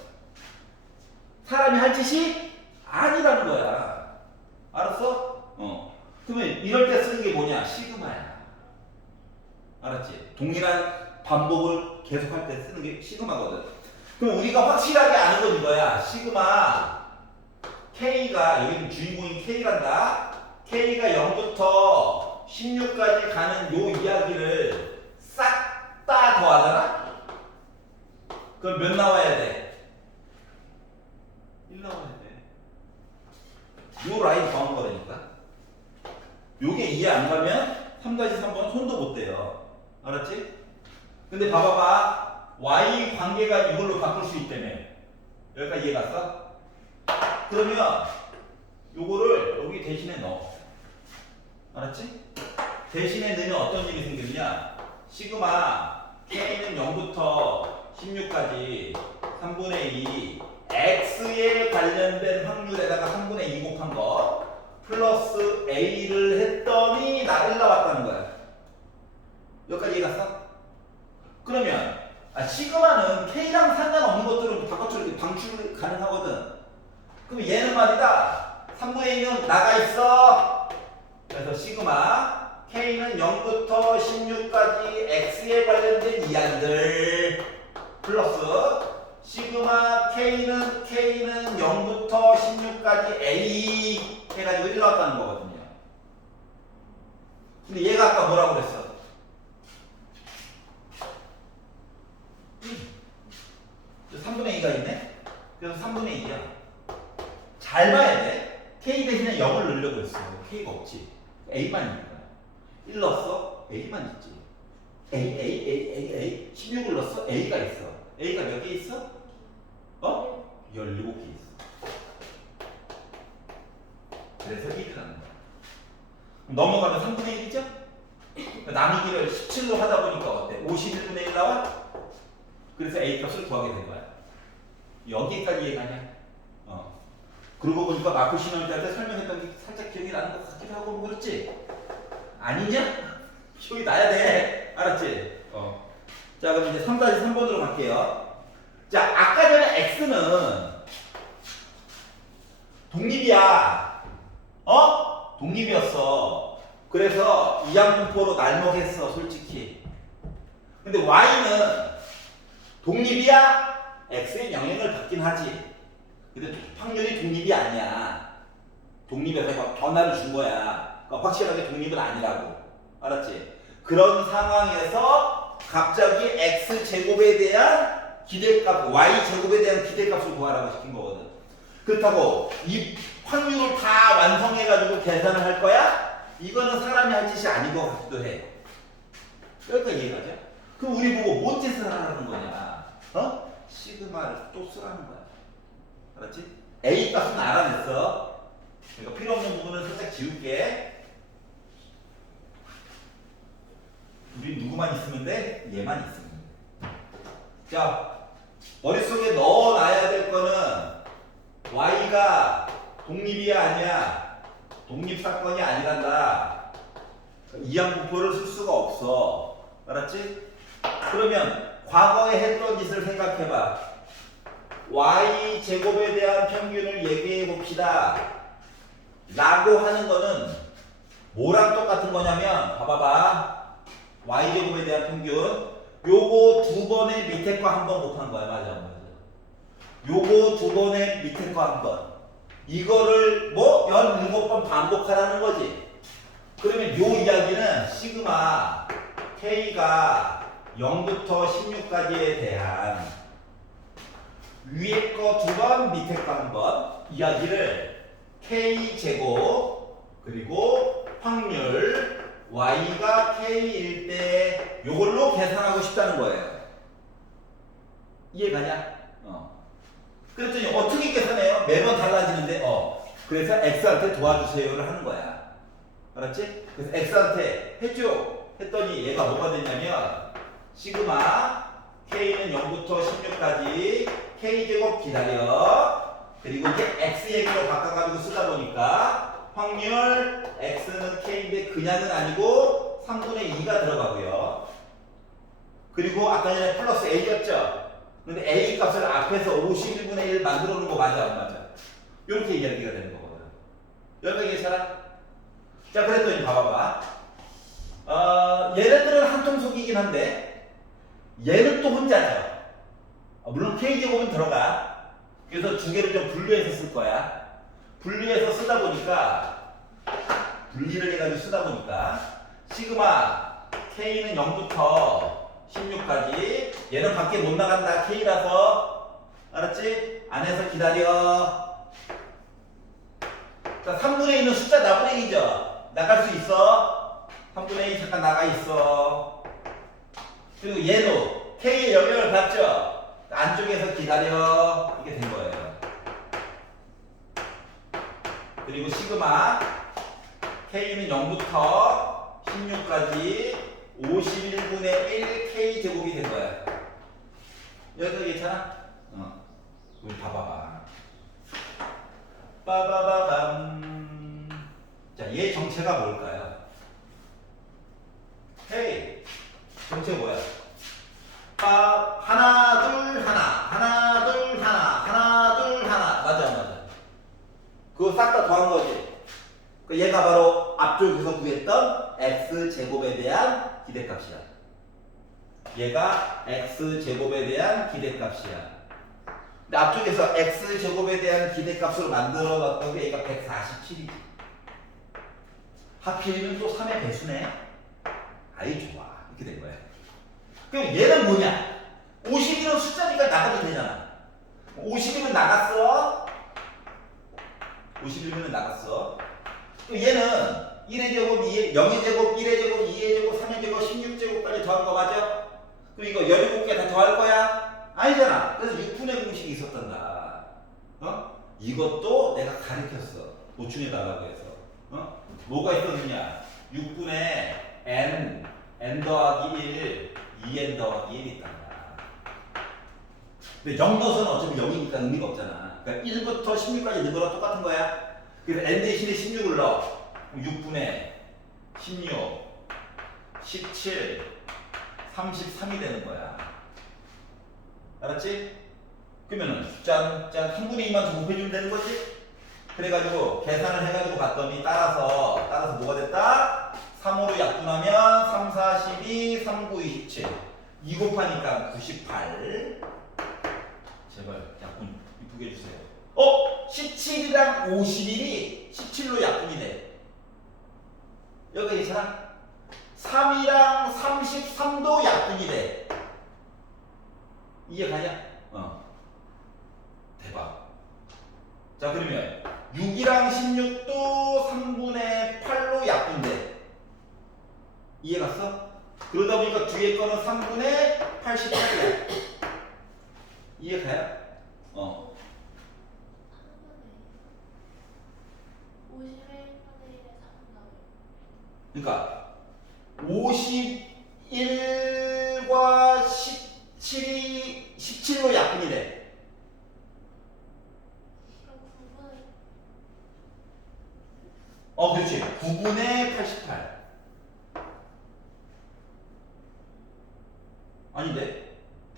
사람이 할 짓이 아니라는 거야. 알았어? 그러면 이럴 때 쓰는 게 뭐냐? 시그마야. 알았지? 동일한 반복을 계속할 때 쓰는 게 시그마거든. 그럼 우리가 확실하게 아는 건 이거야. 시그마 K가 여기는 주인공인 K란다. K가 0부터 16까지 가는 요 이야기를 싹 다 더하잖아? 그럼 몇 나와야 돼? 1 나와야 돼. 요 라인 더한 거라니까. 요게 이해 안 가면 3-3번 손도 못 대요. 알았지? 근데 봐봐봐. Y 관계가 이걸로 바꿀 수 있다며. 여기까지 이해 갔어? 그러면 요거를 여기 대신에 넣어. 알았지? 대신에 넣으면 어떤 일이 생겼냐? 시그마 K는 0부터 16까지 3분의 2 X에 관련된 확률에다가 3분의 2 곱한 거 플러스 A를 했더니 나를 나왔다는 거야. 여기까지 이해 갔어? 그러면 시그마는 K랑 상관없는 것들은 바깥으로 이렇게 방출 가능하거든. 그럼 얘는 말이다. 3분의 2는 나가 있어. 그래서 시그마 K는 0부터 16까지 X에 관련된 이야기들 플러스 시그마 K는 0부터 16까지 A 해가지고 1 나왔다는 거거든요. 근데 얘가 아까 뭐라고 그랬어? 3분의 2가 있네? 그래서 3분의 2야. 잘 봐야 돼. K 대신에 0을 넣으려고 했어. K가 없지. A만 있는 거야. 1 넣었어? A만 있지. A. 16을 넣었어? A가 있어. A가 몇 개 있어? 17개 있어. 그래서 1을 하는 거야. 넘어가면 3분의 1이죠? 나누기를 17로 하다 보니까 어때? 51분의 1 나와? 그래서 A 값을 구하게 된 거야. 여기까지 이해가냐? 그러고 보니까 마크 시너지한테 설명했던 게 살짝 기억이 나는 것 같기도 하고 뭐 그렇지? 아니냐? 기억이 나야 돼. 알았지? 자, 그럼 이제 3-3번으로 갈게요. 자, 아까 전에 X는 독립이야. 독립이었어. 그래서 이항분포로 날먹했어, 솔직히. 근데 Y는 독립이야? X의 영향을 받긴 하지. 근데 확률이 독립이 아니야. 독립에서 변화를 준 거야. 그러니까 확실하게 독립은 아니라고. 알았지? 그런 상황에서 갑자기 X제곱에 대한 기대값, Y제곱에 대한 기대값을 구하라고 시킨 거거든. 그렇다고 이 확률을 다 완성해가지고 계산을 할 거야? 이거는 사람이 할 짓이 아닌 것 같기도 해. 여기까지 이해가죠? 그럼 우리 보고 뭔 짓을 하라는 거냐? 시그마를 또 쓰라는 거야. 알았지? A 값은 알아냈어. 그러니까 필요 없는 부분은 살짝 지울게. 우리 누구만 있으면 돼? 얘만 있으면 돼. 자, 머릿속에 넣어놔야 될 거는 Y가 독립이야 아니야? 독립사건이 아니란다. 이항분포를 쓸 수가 없어. 알았지? 그러면 과거에 했던 짓을 생각해봐. Y제곱에 대한 평균을 얘기해 봅시다. 라고 하는 거는 뭐랑 똑같은 거냐면 봐봐봐. Y제곱에 대한 평균 요거 두 번의 밑에 거 한 번 곱한 거야. 맞아. 요거 두 번의 밑에 거 한 번. 이거를 뭐 17번 반복하라는 거지. 그러면 요 이야기는 시그마 K가 0부터 16까지에 대한 위에 거 두 번, 밑에 거 한 번 이야기를 K제곱 그리고 확률 Y가 K일 때 요걸로 계산하고 싶다는 거예요. 이해가냐? 그랬더니 어떻게 계산해요? 매번 달라지는데 그래서 x한테 도와주세요를 하는 거야. 알았지? 그래서 x한테 해줘 했더니 얘가 뭐가 됐냐면 시그마 k는 0부터 16까지 k제곱 기다려. 그리고 이제 x 얘기로 바꿔가지고 쓰다 보니까 확률 x는 k인데 그냥은 아니고 3분의 2가 들어가고요. 그리고 아까 전에 플러스 a였죠? 근데 a 값을 앞에서 51분의 1 만들어 놓은 거 맞아 안 맞아? 이렇게 이야기가 되는 거거든. 여기까지 괜찮아? 자, 그랬더니 봐봐봐. 얘네들은 한통속이긴 한데 얘는 또 혼자죠. 물론 k제곱은 들어가. 그래서 두 개를 좀 분리해서 쓸 거야. 분리해서 쓰다 보니까 분리를 해가지고 쓰다 보니까 시그마 k는 0부터 16까지 얘는 밖에 못 나간다 k라서 알았지? 안에서 기다려. 자, 3분의 2는 숫자 나분의 2죠? 나갈 수 있어? 3분의 2 잠깐 나가 있어. 그리고 얘도 k의 영역을 받죠? 안쪽에서 기다려. 이게 된 거예요. 그리고 시그마 k는 0부터 16까지 51분의 1 k 제곱이 된 거야. 여기까지 괜찮아? 우리 봐봐봐. 빠바바밤. 자, 얘 정체가 뭘까요? 헤이. 정체 뭐야? 하나, 둘, 하나. 하나, 둘, 하나. 하나, 둘, 하나. 맞아, 맞아. 그거 싹 다 더한 거지. 얘가 바로 앞쪽에서 구했던 x제곱에 대한 기대값이야. 얘가 x제곱에 대한 기대값이야. 근데 앞쪽에서 x제곱에 대한 기대값으로 만들어놨던 게 얘가 147이지. 하필이면 또 3의 배수네. 아이 좋아. 이렇게 된 거야. 그럼 얘는 뭐냐? 51은 숫자니까 나가도 되잖아. 51은 나갔어. 51은 나갔어. 그럼 얘는 1의 제곱, 0의 제곱, 1의 제곱, 2의 제곱, 3의 제곱, 16제곱까지 더한 거 맞아? 그럼 이거 17개 다 더할 거야? 아니잖아. 그래서 6분의 공식이 있었단다. 이것도 내가 가르쳤어. 보충해달라고 해서. 뭐가 있었느냐? 6분의 n 더하기 1, 2n 더하기 1이 있단다. 근데 0넣어서는 어차피 0이니까 의미가 없잖아. 그러니까 1부터 16까지 넣은 거랑 똑같은 거야. 그래서 n 대신에 16을 넣어. 6분의 16, 17, 33이 되는 거야. 알았지? 그러면은 짠 3분의 2만 곱해주면 되는 거지? 그래가지고 계산을 해가지고 봤더니 따라서 뭐가 됐다? 3으로 약분하면 3, 4, 12, 3, 9, 27. 2 곱하니까 98. 제발 약분 이쁘게 해주세요. 17이랑 51이 17로 약분이 돼. 여기 괜찮아? 3이랑 33도 약분이 돼. 이해 가냐? 대박. 자, 그러면 6이랑 16도 3분의 8로 약분돼. 이해 갔어? 그러다 보니까 뒤에 거는 3분의 88이야. 이해 가요? 51분의 1에 3 나와요. 그러니까 51과 17이 17로 약분이 돼. 그럼 9분의 그렇지. 9분의 88. 아닌데?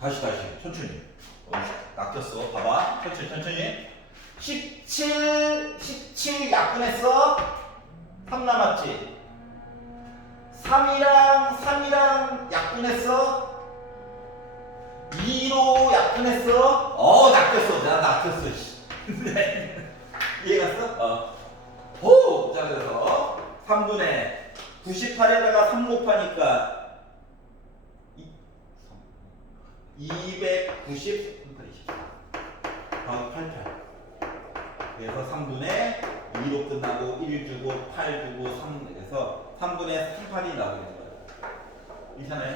다시 천천히. 낚였어. 봐봐. 천천히. 17 약분했어. 3 남았지. 3이랑 약분했어. 2로 약분했어. 낚였어. 내가 낚였어. 이해 갔어? 호! 자, 그래서 3분의 98에다가 3 곱하니까 290 더하기 88. 그래서 3분의 2로 끝나고 1 주고 8 주고 3 그래서 3분의 38이 나오게 된 거예요. 괜찮아요?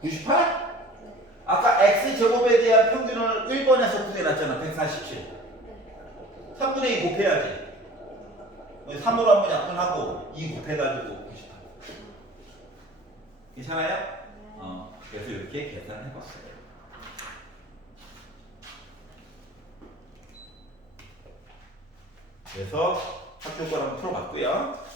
98? 아까 x제곱에 대한 평균을 1번에서 구해놨잖아. 147. 네. 3분의 2 곱해야지. 3으로 한번 약분하고 2 곱해가지고 98. 괜찮아요? 네. 그래서 이렇게 계산을 해봤어요. 그래서 학교 거랑 풀어봤고요.